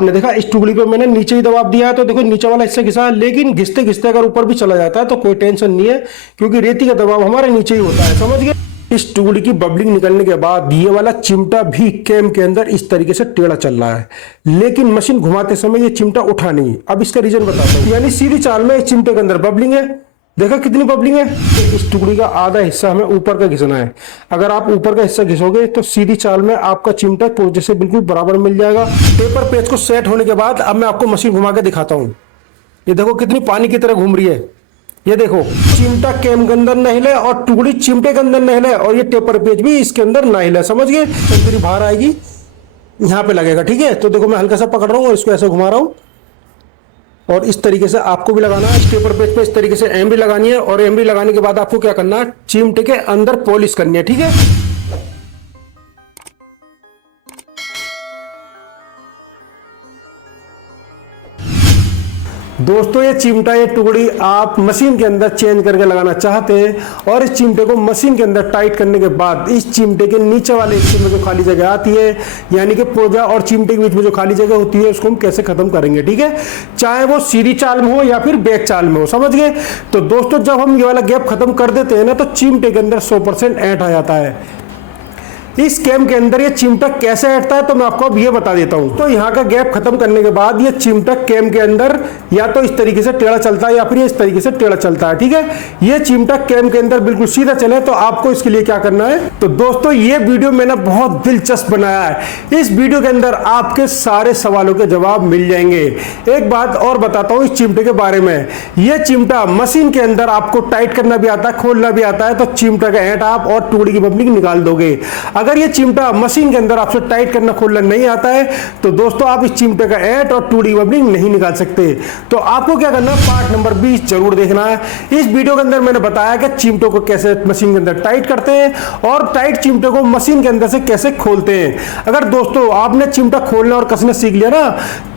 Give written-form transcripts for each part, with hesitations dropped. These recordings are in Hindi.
आपने देखा इस टुकड़ी पे मैंने नीचे ही दबाव दिया है, तो देखो नीचे वाला हिस्सा घिसा है, लेकिन घिसते घिसते अगर ऊपर भी चला जाता है तो कोई टेंशन नहीं है, क्योंकि रेती का दबाव हमारे नीचे ही होता है। समझ गए। इस टुकड़ी की बबलिंग निकलने के बाद ये वाला चिमटा भी कैम के अंदर इस तरीके से टेढ़ा चल रहा है, लेकिन मशीन घुमाते समय ये चिमटा उठा नहीं। अब इसका रीजन बताता हूँ। यानी सीधी चाल में इस चिमटे के अंदर बबलिंग है, देखा कितनी बबलिंग है। तो इस टुकड़ी का आधा हिस्सा हमें ऊपर का घिसना है। अगर आप ऊपर का हिस्सा घिसोगे तो सीधी चाल में आपका चिमटा पुर्जे से बिल्कुल बराबर मिल जाएगा। पेपर पेज को सेट होने के बाद अब मैं आपको मशीन घुमा के दिखाता हूँ। ये देखो कितनी पानी की तरह घूम रही है। ये देखो चिमटा कैम के अंदर न हिले और टुकड़ी चिमटे के अंदर न हिले, और ये टेपर पेज भी इसके अंदर न हिले। समझ गए। तो बाहर आएगी, यहाँ पे लगेगा। ठीक है। तो देखो मैं हल्का सा पकड़ रहा हूँ और इसको ऐसे घुमा रहा हूँ, और इस तरीके से आपको भी लगाना है। पेपर पेज पे इस तरीके से एम भी लगानी है, और एम भी लगाने के बाद आपको क्या करना है, चिमटे के अंदर पॉलिश करनी है। ठीक है। दोस्तों ये चिमटा, ये टुकड़ी आप मशीन के अंदर चेंज करके लगाना चाहते हैं, और इस चिमटे को मशीन के अंदर टाइट करने के बाद इस चिमटे के नीचे वाले हिस्से में जो खाली जगह आती है, यानी कि पुर्जा और चिमटे के बीच में जो खाली जगह होती है, उसको हम कैसे खत्म करेंगे। ठीक है। चाहे वो सीधी चाल में हो या फिर बैक चाल में हो। समझ गए। तो दोस्तों जब हम ये वाला गैप खत्म कर देते हैं ना, तो चिमटे के अंदर 100% ऐंठ आ जाता है। इस कैम के अंदर ये चिमटा कैसे हटता है तो मैं आपको अब ये बता देता हूं। तो यहाँ का गैप खत्म करने के बाद ये चिमटा कैम के अंदर या तो इस तरीके से टेढ़ा चलता है या फिर ये इस तरीके से टेढ़ा चलता है। ठीक है। ये चिमटा कैम के अंदर बिल्कुल सीधा चले तो आपको इसके लिए क्या करना है। तो दोस्तों ये वीडियो मैंने बहुत दिलचस्प बनाया है। इस वीडियो के अंदर आपके सारे सवालों के जवाब मिल जाएंगे। एक बात और बताता हूं इस चिमटे के बारे में। यह चिमटा मशीन के अंदर आपको टाइट करना भी आता है, खोलना भी आता है, तो चिमटा का ऐंठ आप और टुकड़ी की बबलिंग निकाल दोगे। अगर ये चिमटा मशीन के अंदर आपसे टाइट करना खोलना नहीं आता है तो दोस्तों आप इस चिमटे का ऐंठ और टुकड़ी की बबलिंग नहीं निकाल सकते। तो आपको क्या करना है, पार्ट नंबर 20 जरूर देखना है। इस वीडियो के अंदर मैंने बताया कि चिमटों को कैसे मशीन के अंदर टाइट करते हैं और टाइट चिमटे को मशीन के अंदर से कैसे खोलते हैं। अगर दोस्तों आपने चिमटा खोलना और कसना सीख लिया ना,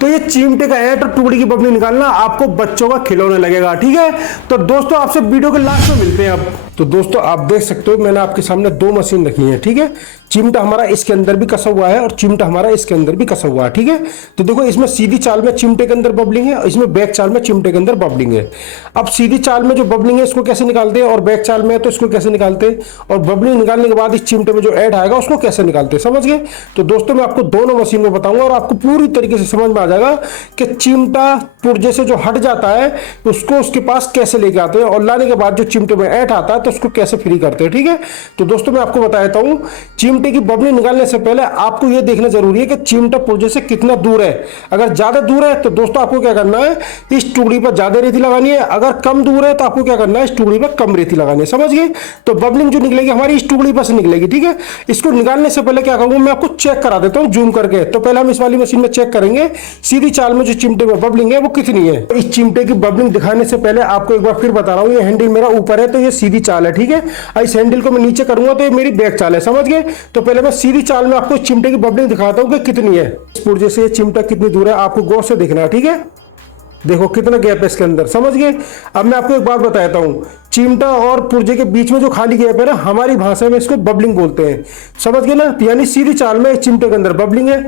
तो ये चिमटे का ऐंठ और टुकड़ी की बबलिंग निकालना आपको बच्चों का खिलौना लगेगा। ठीक है। तो दोस्तों आपसे वीडियो के लास्ट में मिलते हैं। अब तो दोस्तों आप देख सकते हो मैंने आपके सामने दो मशीन रखी है। ठीक है। चिमटा हमारा इसके अंदर भी कसा हुआ है और चिमटा हमारा इसके अंदर भी कसा हुआ है। ठीक है। तो देखो इसमें सीधी चाल में चिमटे के अंदर बबलिंग है, इसमें बैक चाल में चिमटे के अंदर बबलिंग है। अब सीधी चाल में जो बबलिंग है इसको कैसे निकालते हैं, और बैक चाल में है तो इसको कैसे निकालते हैं, और बबलिंग निकालने के बाद इस चिमटे में जो ऐड आएगा उसको कैसे निकालते हैं। समझ गए। तो दोस्तों मैं आपको दोनों मशीन में बताऊंगा और आपको पूरी तरीके से समझ में आ जाएगा कि चिमटा पुर्जे से जो हट जाता है उसको उसके पास कैसे लेके आते हैं, और लाने के बाद जो चिमटे में ऐड आता है तो उसको कैसे फ्री करते हैं। ठीक है। तो दोस्तों मैं आपको बता देता हूं, चिमटे की बबलिंग निकालने से पहले आपको यह देखना जरूरी है कि चिमटा पुर्जे से कितना दूर है। अगर ज्यादा दूर है तो दोस्तों आपको क्या करना है, इस टुकड़ी पर ज्यादा रेती लगानी है। अगर कम दूर है तो आपको क्या करना है, इस टुकड़ी पर कम रेती लगानी है। समझ गए। तो बबलिंग जो निकलेगी हमारी इस टुकड़ी पर से निकलेगी। ठीक है। इसको निकालने से पहले क्या करूंगा, मैं आपको चेक करा देता हूं जूम करके। तो पहले हम इस वाली मशीन में चेक करेंगे सीधी चाल में जो चिमटे में बबलिंग है वो कितनी है। इस चिमटे की बबलिंग दिखाने से पहले आपको एक बार फिर बता रहा हूं, ये हैंडल मेरा ऊपर है तो ये सीधी चाल है। ठीक है। इस हैंडल को मैं नीचे करूंगा तो ये मेरी बैक चाल है। समझ गए। तो पहले मैं सीधी चाल में आपको चिमटे की बबलिंग दिखाता हूं कि कितनी है। इस पुर्जे से चिमटा कितनी दूर है आपको गौर से देखना है। ठीक है। देखो कितना गैप है इसके अंदर। समझ गए। अब मैं आपको एक बात बताता हूं, चिमटा और पुर्जे के बीच में जो खाली गैप है ना, हमारी भाषा में इसको बबलिंग बोलते हैं। समझ गए ना। यानी सीधी चाल में चिमटे के अंदर बबलिंग है।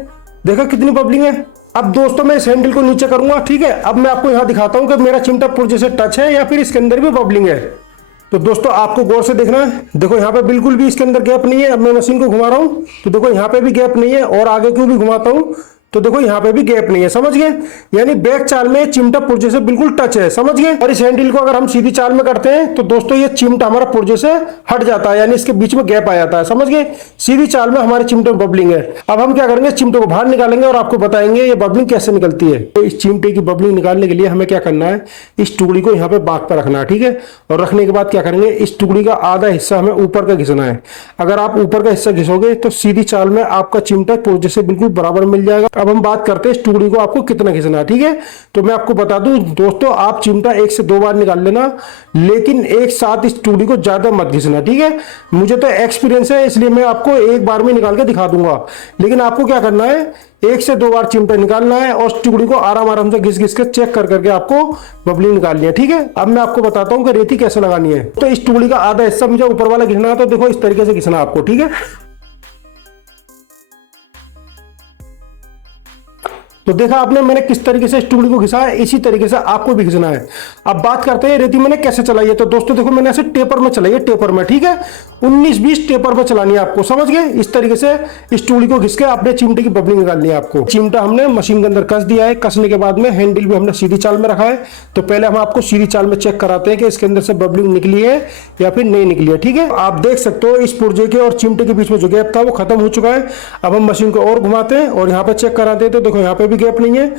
देखा कितनी बबलिंग है। अब दोस्तों मैं इस हैंडल को नीचे करूंगा। ठीक है। अब मैं आपको यहां दिखाता हूं कि मेरा चिमटा पुर्जे से टच है या फिर इसके अंदर भी बबलिंग है। तो दोस्तों आपको गौर से देखना है। देखो यहाँ पे बिल्कुल भी इसके अंदर गैप नहीं है। अब मैं मशीन को घुमा रहा हूं तो देखो यहाँ पे भी गैप नहीं है, और आगे को भी घुमाता हूं तो देखो यहाँ पे भी गैप नहीं है। समझ गए। यानी बैक चाल में चिमटा पुर्जे से बिल्कुल टच है। समझ गए। और इस हैंडल को अगर हम सीधी चाल में करते हैं तो दोस्तों ये चिमटा हमारा पुर्जे से हट जाता है, यानी इसके बीच में गैप आ जाता है। समझ गए। सीधी चाल में हमारे चिमटे में बबलिंग है। अब हम क्या करेंगे, चिमटे को बाहर निकालेंगे और आपको बताएंगे ये बबलिंग कैसे निकलती है। तो इस चिमटे की बबलिंग निकालने के लिए हमें क्या करना है, इस टुकड़ी को यहाँ पे बाग पर रखना है। ठीक है। और रखने के बाद क्या करेंगे, इस टुकड़ी का आधा हिस्सा हमें ऊपर का घिसना है। अगर आप ऊपर का हिस्सा घिसोगे तो सीधी चाल में आपका चिमटा पुर्जे से बिल्कुल बराबर मिल जाएगा। अब हम बात करते हैं टुकड़ी को आपको कितना घिसना है। ठीक है। तो मैं आपको बता दूं दोस्तों, आप चिमटा 1 से 2 बार निकाल लेना, लेकिन एक साथ इस टुकड़ी को ज्यादा मत घिसना। ठीक है। मुझे तो एक्सपीरियंस है इसलिए मैं आपको एक बार में निकाल के दिखा दूंगा, लेकिन आपको क्या करना है, 1 से 2 बार चिमटा निकालना है और टुकड़ी को आराम आराम से घिस घिस कर चेक कर करके आपको बबलिंग निकालनी है। ठीक है। अब मैं आपको बताता हूं कि रेती कैसे लगानी है। तो इस टुकड़ी का आधा हिस्सा मुझे ऊपर वाला घिसना है, तो देखो इस तरीके से घिसना आपको। ठीक है। तो देखा आपने मैंने किस तरीके से इस टुकड़ी को घिसा है, इसी तरीके से आपको भी घिसना है। अब बात करते हैं रेती मैंने कैसे चलाई है। तो दोस्तों देखो मैंने ऐसे टेपर में चलाई है, टेपर में, ठीक है, 19-20 टेपर में चलानी है आपको, समझ गए। इस तरीके से इस टुकड़ी को घिस के आपने चिमटे की बबलिंग निकालनी है आपको। चिमटा हमने मशीन के अंदर कस दिया है, कसने के बाद में हैंडल भी हमने सीधी चाल में रखा है। तो पहले हम आपको सीधी चाल में चेक कराते हैं कि इसके अंदर से बबलिंग निकली है या फिर नहीं निकली है, ठीक है। आप देख सकते हो इस पुर्जे के और चिमटे के बीच में जो गैप था वो खत्म हो चुका है। अब हम मशीन को और घुमाते हैं और यहाँ पे चेक कराते हैं। तो देखो यहाँ पे भी गैप नहीं है,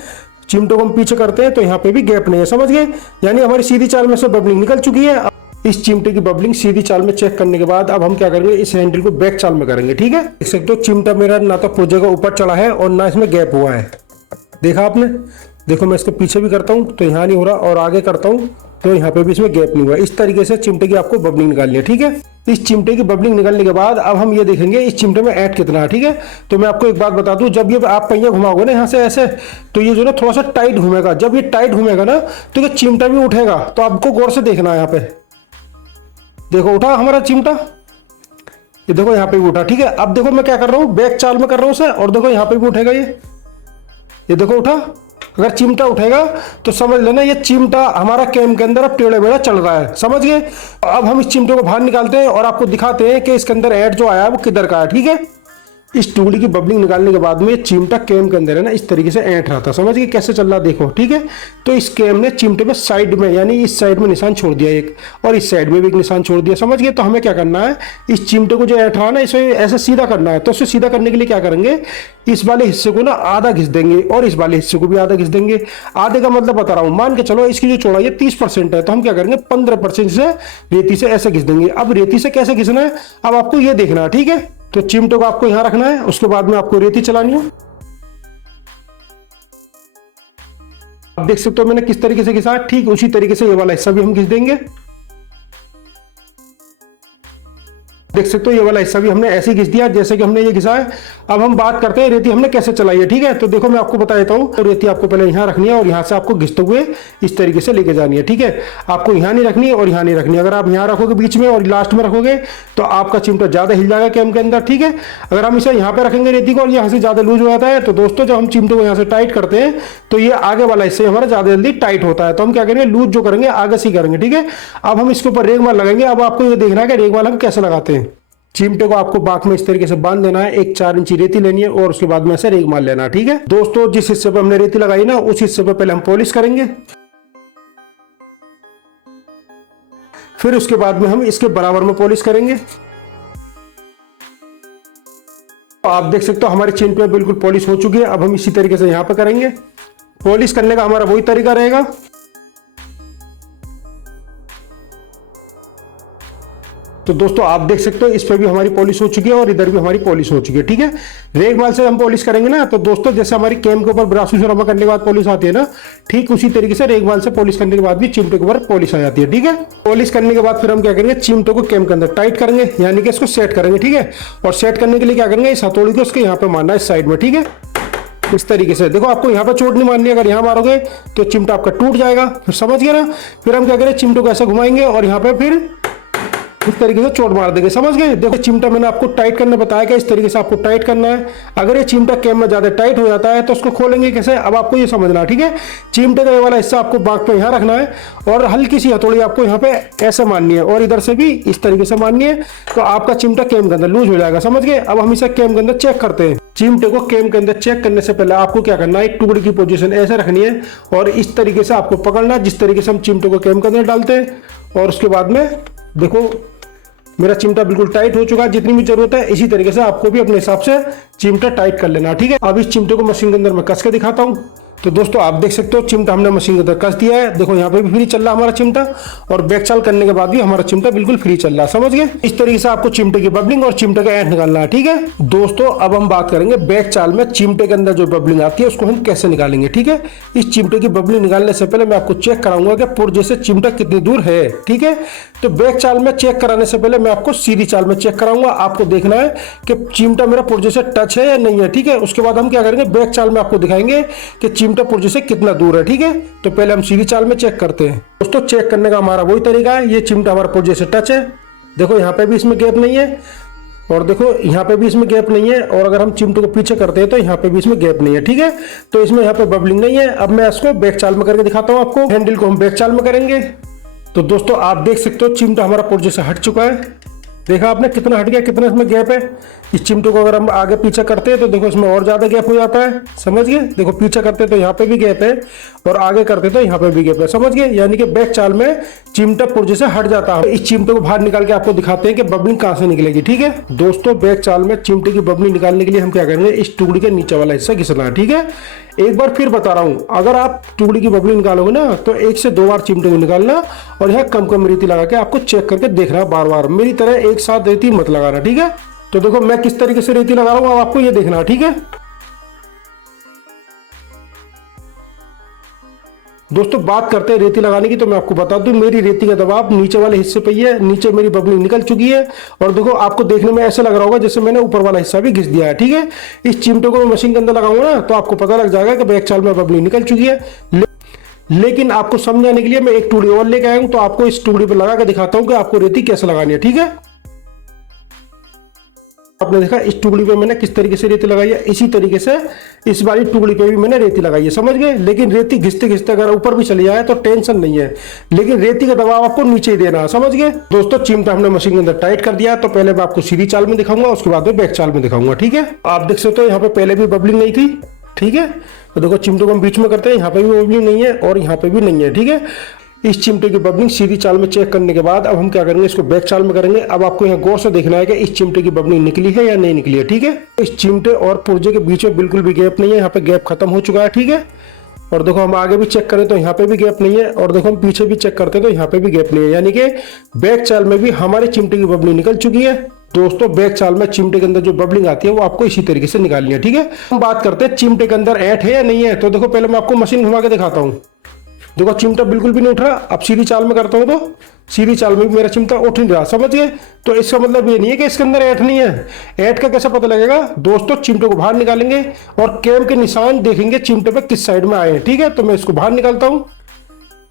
चिमटों को हम पीछे करते हैं तो यहाँ पे भी गैप नहीं है, समझ गए। यानी हमारी सीधी चाल में से बबलिंग निकल चुकी है। इस चिमटे की बबलिंग सीधी चाल में चेक करने के बाद अब हम क्या करेंगे, इस हैंडल को बैक चाल में करेंगे, ठीक है। देख सकते हो चिमटा मेरा ना तो पुर्जे का ऊपर चढ़ा है और ना इसमें गैप हुआ है, देखा आपने। देखो मैं इसको पीछे भी करता हूँ तो यहाँ नहीं हो रहा, और आगे करता हूँ तो यहाँ पे भी इसमें गैप नहीं हुआ। इस तरीके से चिमटे की आपको बबलिंग निकालनी है, ठीक है। इस चिमटे की बबलिंग निकालने के बाद अब हम ये देखेंगे इस चिमटे में ऐड कितना है, ठीक है। तो मैं आपको एक बात बता दूं, जब ये आप पहिया घुमाओगे ना यहाँ से ऐसे, तो ये जो ना थोड़ा सा टाइट घूमेगा। जब ये टाइट घूमेगा ना तो ये चिमटा भी उठेगा। तो आपको गौर से देखना है। यहाँ पे देखो उठा हमारा चिमटा, ये देखो यहाँ पे भी उठा, ठीक है। अब देखो मैं क्या कर रहा हूँ, बैक चाल में कर रहा हूँ उसे, और देखो यहाँ पे भी उठेगा ये देखो उठा। अगर चिमटा उठेगा तो समझ लेना ये चिमटा हमारा कैम के अंदर अब टेढ़ा बेढ़ा चल रहा है, समझ गए। अब हम इस चिमटे को बाहर निकालते हैं और आपको दिखाते हैं कि इसके अंदर ऐड जो आया है वो किधर का है, ठीक है। इस टुकड़ी की बबलिंग निकालने के बाद में चिमटा कैम के अंदर है ना इस तरीके से ऐंठ रहा था, समझ गए कैसे चल रहा देखो, ठीक है। तो इस कैम ने चिमटे में साइड में यानी इस साइड में निशान छोड़ दिया एक, और इस साइड में भी एक निशान छोड़ दिया, समझ गए। तो हमें क्या करना है, इस चिमटे को जो ऐंठ रहा ना इसे ऐसे सीधा करना है। तो इसे सीधा करने के लिए क्या करेंगे, इस वाले हिस्से को ना आधा घिस देंगे और इस वाले हिस्से को भी आधा घिस देंगे। आधे का मतलब बता रहा हूं, मान के चलो इसकी जो चौड़ाई है 30% है, तो हम क्या करेंगे 15% से रेती से ऐसे घिस देंगे। अब रेती से कैसे घिसना है अब आपको ये देखना है, ठीक है। तो चिमटे को आपको यहां रखना है, उसके बाद में आपको रेती चलानी है। आप देख सकते हो मैंने किस तरीके से घिसा, ठीक उसी तरीके से ये वाला हिस्सा भी हम घिस देंगे। देख सकते हो ये वाला हिस्सा भी हमने ऐसे ही घिस दिया जैसे कि हमने ये घिसा है। अब हम बात करते हैं रेती हमने कैसे चलाई है, ठीक है। तो देखो मैं आपको बता देता हूँ, तो रेती आपको पहले यहाँ रखनी है और यहाँ से आपको घिसते हुए इस तरीके से लेके जानी है, ठीक है। आपको यहाँ नहीं रखनी और यहाँ नहीं रखनी। अगर आप यहाँ रखोगे बीच में और लास्ट में रखोगे तो आपका चिमटा ज्यादा हिल जाएगा कैम के अंदर, ठीक है। अगर हम इसे यहाँ पे रखेंगे रेती को और यहाँ से ज्यादा लूज हो जाता है, तो दोस्तों जब हम चिमटे को यहाँ से टाइट करते हैं तो ये आगे वाला हिस्सा हमारा ज्यादा जल्दी टाइट होता है। तो हम क्या करेंगे, लूज जो करेंगे आगे से करेंगे, ठीक है। अब हम इसके ऊपर रेगमाल लगाएंगे। अब आपको ये देखना है कि रेगमाल हम कैसे लगाते हैं। चिमटे को आपको बाक में इस तरीके से बांध देना है, एक 4 इंची रेती लेनी है और उसके बाद में ऐसे रेग मार लेना है, ठीक है। दोस्तों जिस हिस्से पे हमने रेती लगाई ना उस हिस्से पे पहले हम पॉलिश करेंगे, फिर उसके बाद में हम इसके बराबर में पॉलिश करेंगे। तो आप देख सकते हो हमारे चिमटे में बिल्कुल पॉलिश हो चुकी है। अब हम इसी तरीके से यहां पे करेंगे। पॉलिश करने का हमारा वही तरीका रहेगा। तो दोस्तों आप देख सकते हो इस पे भी हमारी पॉलिश हो चुकी है और इधर भी हमारी पॉलिश हो चुकी है, ठीक है। रेगमाल से हम पॉलिश करेंगे ना, तो दोस्तों जैसे हमारी कैम के ऊपर ब्रासू से रबा करने के बाद पॉलिश आती है ना, ठीक उसी तरीके से रेगमाल से पॉलिश करने के बाद भी चिमटे के ऊपर पॉलिश आ जाती है, ठीक है। पॉलिश करने के बाद फिर हम क्या करेंगे, चिमटे को कैम के अंदर टाइट करेंगे, यानी कि इसको सेट करेंगे, ठीक है। और सेट करने के लिए क्या करेंगे, इस हथौड़ी को उसके यहाँ पे मारना है इस साइड में, ठीक है। इस तरीके से देखो आपको यहाँ पे चोट नहीं मारनी है। अगर यहाँ मारोगे तो चिमटा आपका टूट जाएगा, फिर समझ गए ना। फिर हम क्या करें, चिमटे को ऐसे घुमाएंगे और यहाँ पे फिर इस तरीके से चोट मार देंगे, समझ गए। देखो चिमटा मैंने आपको टाइट करने बताया कि इस तरीके से आपको टाइट करना है। अगर ये चिमटा कैम में ज्यादा टाइट हो जाता है तो उसको खोलेंगे कैसे, अब आपको ये समझना है, ठीक है। चिमटे का ये वाला हिस्सा आपको बाक पे यहाँ रखना है और हल्की सी हथौड़ी आपको यहाँ पे ऐसे मारनी है और इधर से भी इस तरीके से मारनी है। तो आपका चिमटा कैम के अंदर लूज हो जाएगा, समझ गए। अब हम इसे कैम के अंदर चेक करते हैं। चिमटे को कैम के अंदर चेक करने से पहले आपको क्या करना है, एक टुकड़ी की पोजीशन ऐसे रखनी है और इस तरीके से आपको पकड़ना जिस तरीके से हम चिमटे को कैम के अंदर डालते हैं। और उसके बाद में देखो मेरा चिमटा बिल्कुल टाइट हो चुका है, जितनी भी जरूरत है इसी तरीके से आपको भी अपने हिसाब से चिमटा टाइट कर लेना, ठीक है। अब इस चिमटे को मशीन के अंदर मैं कस के दिखाता हूँ। तो दोस्तों आप देख सकते हो चिमटा हमने मशीन के अंदर कस दिया है। देखो यहाँ पे भी फ्री चल रहा है हमारा चिमटा और बैक चाल करने के बाद भी हमारा चिमटा बिल्कुल फ्री चल रहा है, समझ गए। इस तरीके से आपको चिमटे की बबलिंग और चिमटे का ऐंठ निकालना है, ठीक है। दोस्तों अब हम बात करेंगे बैक चाल में चिमटे के अंदर जो बबलिंग आती है उसको हम कैसे निकालेंगे, ठीक है। इस चिमटे की बबलिंग निकालने से पहले मैं आपको चेक कराऊंगा कि पुर्जे से चिमटा कितनी दूर है, ठीक है। तो बैक चाल में चेक कराने से पहले मैं आपको सीधी चाल में चेक कराऊंगा। आपको देखना है कि चिमटा मेरा पुर्जे से टच है या नहीं है, ठीक है। उसके बाद हम क्या करेंगे, बैक चाल में आपको दिखाएंगे कि चिमटा पुर्जे से कितना दूर है, ठीक है। तो पहले हम सीधी चाल में चेक करते हैं। दोस्तों चेक करने का हमारा वही तरीका है। ये चिमटा हमारा पुर्जे से टच है, देखो यहाँ पे भी इसमें गैप नहीं है। और देखो यहाँ पे भी इसमें गैप नहीं है, और अगर हम चिमटे को पीछे करते हैं तो यहाँ पे भी इसमें गैप नहीं है, ठीक है। तो इसमें यहाँ पे बबलिंग नहीं है। अब मैं इसको बैक चाल में करके दिखाता हूँ आपको। हैंडल को हम बैक चाल में करेंगे तो दोस्तों आप देख सकते हो चिमटा हमारा पुर्जे से हट चुका है। देखा आपने कितना हट गया, कितना इसमें गैप है। इस चिमटे को अगर हम आगे पीछे करते हैं तो देखो इसमें और ज्यादा गैप हो जाता है, समझ गए। देखो पीछे करते हैं तो यहाँ पे भी गैप है, और आगे करते तो यहाँ पे भी गैप है, समझ गए। यानी कि बैक चाल में चिमटा पुर्जे से हट जाता है। इस चिमटे को बाहर निकाल के आपको दिखाते हैं कि बबलिंग कहाँ से निकलेगी, ठीक है। दोस्तों बैक चाल में चिमटे की बबलिंग निकालने के लिए हम क्या करेंगे, इस टुकड़ी के नीचे वाला हिस्सा घिसना है, ठीक है। एक बार फिर बता रहा हूं, अगर आप टुकड़ी की बबलिंग निकालोगे ना तो 1 से 2 बार चिमटे को निकालना, और यहाँ कम कम रेती लगा के आपको चेक करके देखना बार बार। मेरी तरह एक साथ रेती मत लगाना, ठीक है। तो देखो मैं किस तरीके से रेती लगा रहा हूं, अब आपको ये देखना है, ठीक है। दोस्तों बात करते हैं रेती लगाने की, तो मैं आपको बता दूं मेरी रेती का दबाव नीचे वाले हिस्से पे ही है। नीचे मेरी बबलिंग निकल चुकी है, और देखो आपको देखने में ऐसा लग रहा होगा जैसे मैंने ऊपर वाला हिस्सा भी घिस दिया है, ठीक है। इस चिमटे को मैं मशीन के अंदर लगाऊंगा ना तो आपको पता लग जाएगा कि बैक चाल में बबलिंग निकल चुकी है। लेकिन आपको समझाने के लिए मैं एक टुकड़ी और लेके आया हूं, तो आपको इस टुकड़ी पर लगा के दिखाता हूं कि आपको रेती कैसे लगानी है, ठीक है। आपने देखा इस टुकड़ी पे मैंने किस तरीके से रेती लगाई है, इसी तरीके से इस वाली टुकड़ी पे भी मैंने रेती लगाई है, समझ गए। लेकिन रेती घिसते घिसते अगर ऊपर भी चली जाए तो टेंशन नहीं है, लेकिन रेती का दबाव आपको नीचे ही देना है, समझ गए। दोस्तों चिमटा हमने मशीन के अंदर टाइट कर दिया, तो पहले मैं आपको सीधी चाल में दिखाऊंगा, उसके बाद में बैक चाल में दिखाऊंगा, ठीक है। आप देख सकते हो यहाँ पे पहले भी बबलिंग नहीं थी, ठीक है। तो देखो चिमटे को हम बीच में करते हैं, यहाँ पे भी बबलिंग नहीं है और यहाँ पे भी नहीं है, ठीक है। इस चिमटे की बबलिंग सीधी चाल में चेक करने के बाद अब हम क्या करेंगे, इसको बैक चाल में करेंगे। अब आपको यहाँ गौर से देखना है कि इस चिमटे की बबलिंग निकली है या नहीं निकली है, ठीक है। इस चिमटे और पुर्जे के बीच में बिल्कुल भी गैप नहीं है, यहाँ पे गैप खत्म हो चुका है, ठीक है। और देखो हम आगे भी चेक करें तो यहाँ पे भी गैप नहीं है, और देखो हम पीछे भी चेक करते हैं तो यहाँ पे भी गैप नहीं है, यानी कि बैक चाल में भी हमारे चिमटे की बबलिंग निकल चुकी है। दोस्तों बैक चाल में चिमटे के अंदर जो बबलिंग आती है वो आपको इसी तरीके से निकालनी है, ठीक है। हम बात करते हैं चिमटे के अंदर ऐंठ है या नहीं है। तो देखो पहले मैं आपको मशीन घुमा के दिखाता हूँ। देखो चिमटा बिल्कुल भी नहीं उठ रहा। अब सीधी चाल में करता हूं तो सीधी चाल में भी मेरा चिमटा उठ नहीं रहा, समझ गए। तो इसका मतलब ये नहीं है कि इसके अंदर ऐंठ नहीं है। ऐंठ का कैसे पता लगेगा, दोस्तों चिमटे को बाहर निकालेंगे और कैम के निशान देखेंगे चिमटे पे किस साइड में आए हैं, ठीक है। तो मैं इसको बाहर निकालता हूं।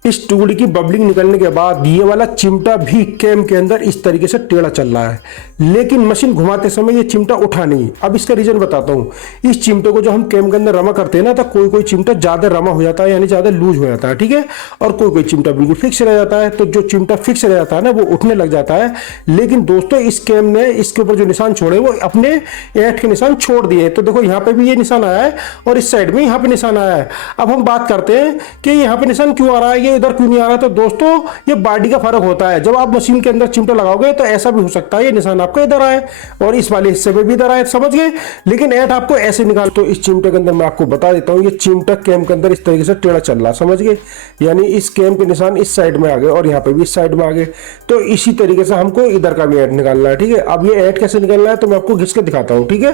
इस टुकड़ी की बबलिंग निकलने के बाद ये वाला चिमटा भी कैम के अंदर इस तरीके से टेढ़ा चल रहा है, लेकिन मशीन घुमाते समय ये चिमटा उठा नहीं। अब इसका रीजन बताता हूँ। इस चिमटे को जो हम कैम के अंदर रमा करते हैं ना, तो कोई कोई चिमटा ज्यादा रमा हो जाता है, यानी ज्यादा लूज हो जाता है, ठीक है। और कोई कोई चिमटा बिल्कुल फिक्स रह जाता है। तो जो चिमटा फिक्स रह जाता है ना वो उठने लग जाता है। लेकिन दोस्तों इस कैम ने इसके ऊपर जो निशान छोड़े वो अपने ऐंठ के निशान छोड़ दिए। तो देखो यहाँ पे भी ये निशान आया है और इस साइड में यहाँ पे निशान आया है। अब हम बात करते हैं कि यहाँ पे निशान क्यों आ रहा है, ये इधर क्यों नहीं आ रहा। तो दोस्तों ये बॉडी का फर्क होता है। जब आप मशीन के अंदर चिमटा लगाओगे तो ऐसा भी हो सकता है ये निशान आपको इधर आए और इस वाले हिस्से में भी इधर आए, समझ गए। लेकिन ऐंठ आपको ऐसे निकाल। तो इस चिमटे के अंदर मैं आपको बता देता हूँ, ये चिमटा कैम के अंदर इस तरीके से टेढ़ा चल रहा, समझ गए। यानी इस कैम के निशान इस साइड में आ गए और यहाँ पे भी इस साइड में आ गए। तो इसी तरीके से हमको इधर का भी ऐंठ निकालना है, ठीक है। अब ये ऐंठ कैसे निकालना है तो मैं आपको घिस के दिखाता हूँ, ठीक है।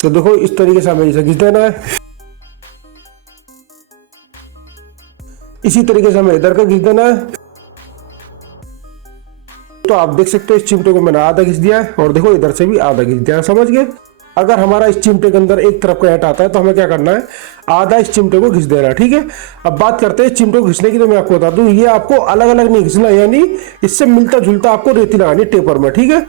तो देखो इस तरीके से हमें इसे घिस देना है, इसी तरीके से हमें इधर का घिस देना है। तो आप देख सकते हो इस चिमटे को मैंने आधा घिस दिया है और देखो इधर से भी आधा घिस दिया है, समझ गए। अगर हमारा इस चिमटे के अंदर एक तरफ का ऐंठ आता है तो हमें क्या करना है, आधा इस चिमटे को घिस देना है, ठीक है। अब बात करते हैं चिमटे को घिसने की। तो मैं आपको बता दूं ये आपको अलग अलग नहीं घिसना, यानी इससे मिलता जुलता आपको रेती लगानी है टेपर में, ठीक है।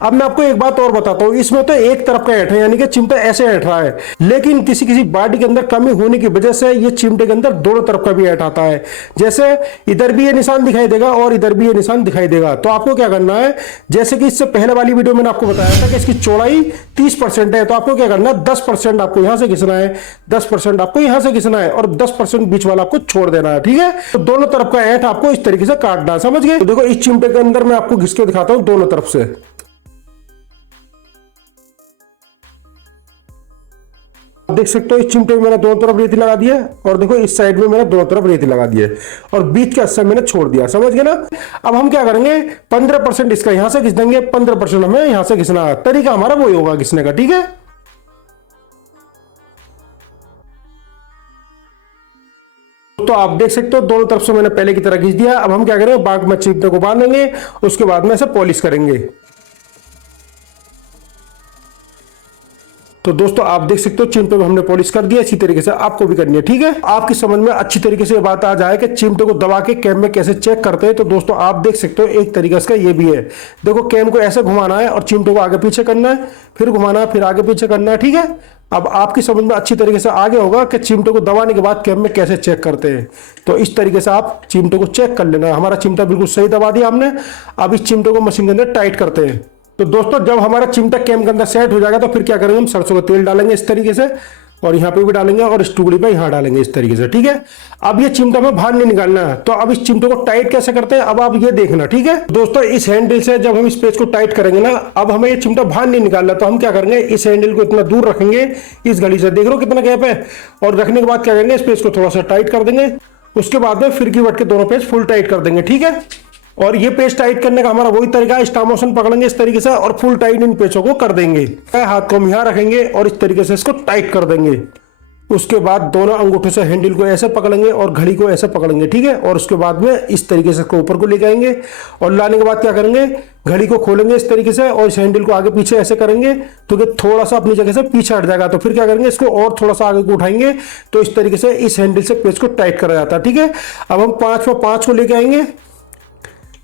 अब मैं आपको एक बात और बताता हूँ, इसमें तो एक तरफ का ऐंठ है, यानी कि चिमटा ऐसे ऐंठ रहा है। लेकिन किसी किसी बॉडी के अंदर कमी होने की वजह से ये चिमटे के अंदर दोनों तरफ का भी ऐंठ आता है। जैसे इधर भी ये निशान दिखाई देगा और इधर भी ये निशान दिखाई देगा। तो आपको क्या करना है, जैसे कि इससे पहले वाली वीडियो मैंने आपको बताया था कि इसकी चौड़ाई 30% है, तो आपको क्या करना है, 10% आपको यहां से घिसना है, 10% आपको यहां से घिसना है और 10% बीच वाला आपको छोड़ देना है, ठीक है। तो दोनों तरफ का ऐंठ आपको इस तरीके से काटना है, समझ गए। तो देखो इस चिमटे के अंदर मैं आपको घिस के दिखाता हूं दोनों तरफ से। देख सकते हो इस चिमटे में मैंने दोनों तरफ रेती लगा दी है और देखो इस साइड में मैंने दोनों तरफ रेती लगा दी है और बीच का हिस्सा मैंने छोड़ दिया, समझ गए ना। अब हम क्या करेंगे, 15% इसका यहां से घिस देंगे, 15% हमें यहां से घिसना है। तरीका हमारा वही होगा घिसने का, ठीक है। तो आप देख सकते हो दोनों तरफ से मैंने पहले की तरह घिस दिया। अब हम क्या करेंगे, बाग में चिमटे को बांधेंगे, उसके बाद में इसे पॉलिश करेंगे। तो दोस्तों आप देख सकते हो चिमटे को हमने पॉलिश कर दिया, इसी तरीके से आपको भी करनी है। ठीक है, आपकी समझ में अच्छी तरीके से बात आ जाए कि चिमटे को दबा के कैम में कैसे चेक करते हैं, तो दोस्तों आप देख सकते हो एक तरीका इसका ये भी है। देखो कैम को ऐसे घुमाना है और चिमटे को आगे पीछे करना है, फिर घुमाना है, फिर आगे पीछे करना है। ठीक है, अब आपकी समझ में अच्छी तरीके से आगे होगा कि चिमटे को दबाने के बाद कैम में कैसे चेक करते हैं। तो इस तरीके से आप चिमटे को चेक कर लेना। हमारा चिमटा बिल्कुल सही दबा दिया हमने। अब इस चिमटे को मशीन के अंदर टाइट करते हैं। तो दोस्तों जब हमारा चिमटा कैम के अंदर सेट हो जाएगा तो फिर क्या करेंगे, हम सरसों का तेल डालेंगे इस तरीके से, और यहाँ पे भी डालेंगे और इस टुकड़ी पे यहाँ डालेंगे इस तरीके से। ठीक है, अब ये चिमटा में बाहर नहीं निकालना है। तो अब इस चिमटे को टाइट कैसे करते हैं अब आप ये देखना। ठीक है दोस्तों, इस हैंडल से जब हम इस पेज को टाइट करेंगे ना, अब हमें ये चिमटा बाहर नहीं निकालना, तो हम क्या करेंगे, इस हैंडल को इतना दूर रखेंगे इस घड़ी से, देख लो कितना गैप है, और रखने के बाद क्या करेंगे, इस पेज को थोड़ा सा टाइट कर देंगे। उसके बाद में फिरकी वट के दोनों पेज फुल टाइट कर देंगे। ठीक है, और ये पेज टाइट करने का हमारा वही तरीका है, स्टार मोशन पकड़ेंगे इस तरीके से और फुल टाइट इन पेजों को कर देंगे। हाथ को हम यहाँ रखेंगे और इस तरीके से इसको टाइट कर देंगे। उसके बाद दोनों अंगूठों से हैंडल को ऐसे पकड़ेंगे और घड़ी को ऐसे पकड़ेंगे। ठीक है, और उसके बाद में इस तरीके से इसको ऊपर को लेके आएंगे और लाने के बाद क्या करेंगे, घड़ी को खोलेंगे इस तरीके से और इस हैंडल को आगे पीछे ऐसे करेंगे तो कि थोड़ा सा अपनी जगह से पीछे हट जाएगा। तो फिर क्या करेंगे, इसको और थोड़ा सा आगे को उठाएंगे तो इस तरीके से इस हैंडल से पेज को टाइट करा जाता है। ठीक है, अब हम 5 पर 5 को लेके आएंगे,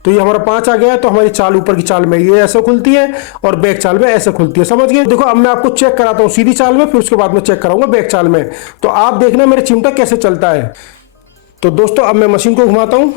तो ये हमारा 5 आ गया है। तो हमारी चाल ऊपर की चाल में ये ऐसे खुलती है और बैक चाल में ऐसे खुलती है, समझ गए। देखो अब मैं आपको चेक कराता हूँ सीधी चाल में, फिर उसके बाद में चेक कराऊंगा बैक चाल में। तो आप देखना मेरा चिमटा कैसे चलता है। तो दोस्तों अब मैं मशीन को घुमाता हूँ,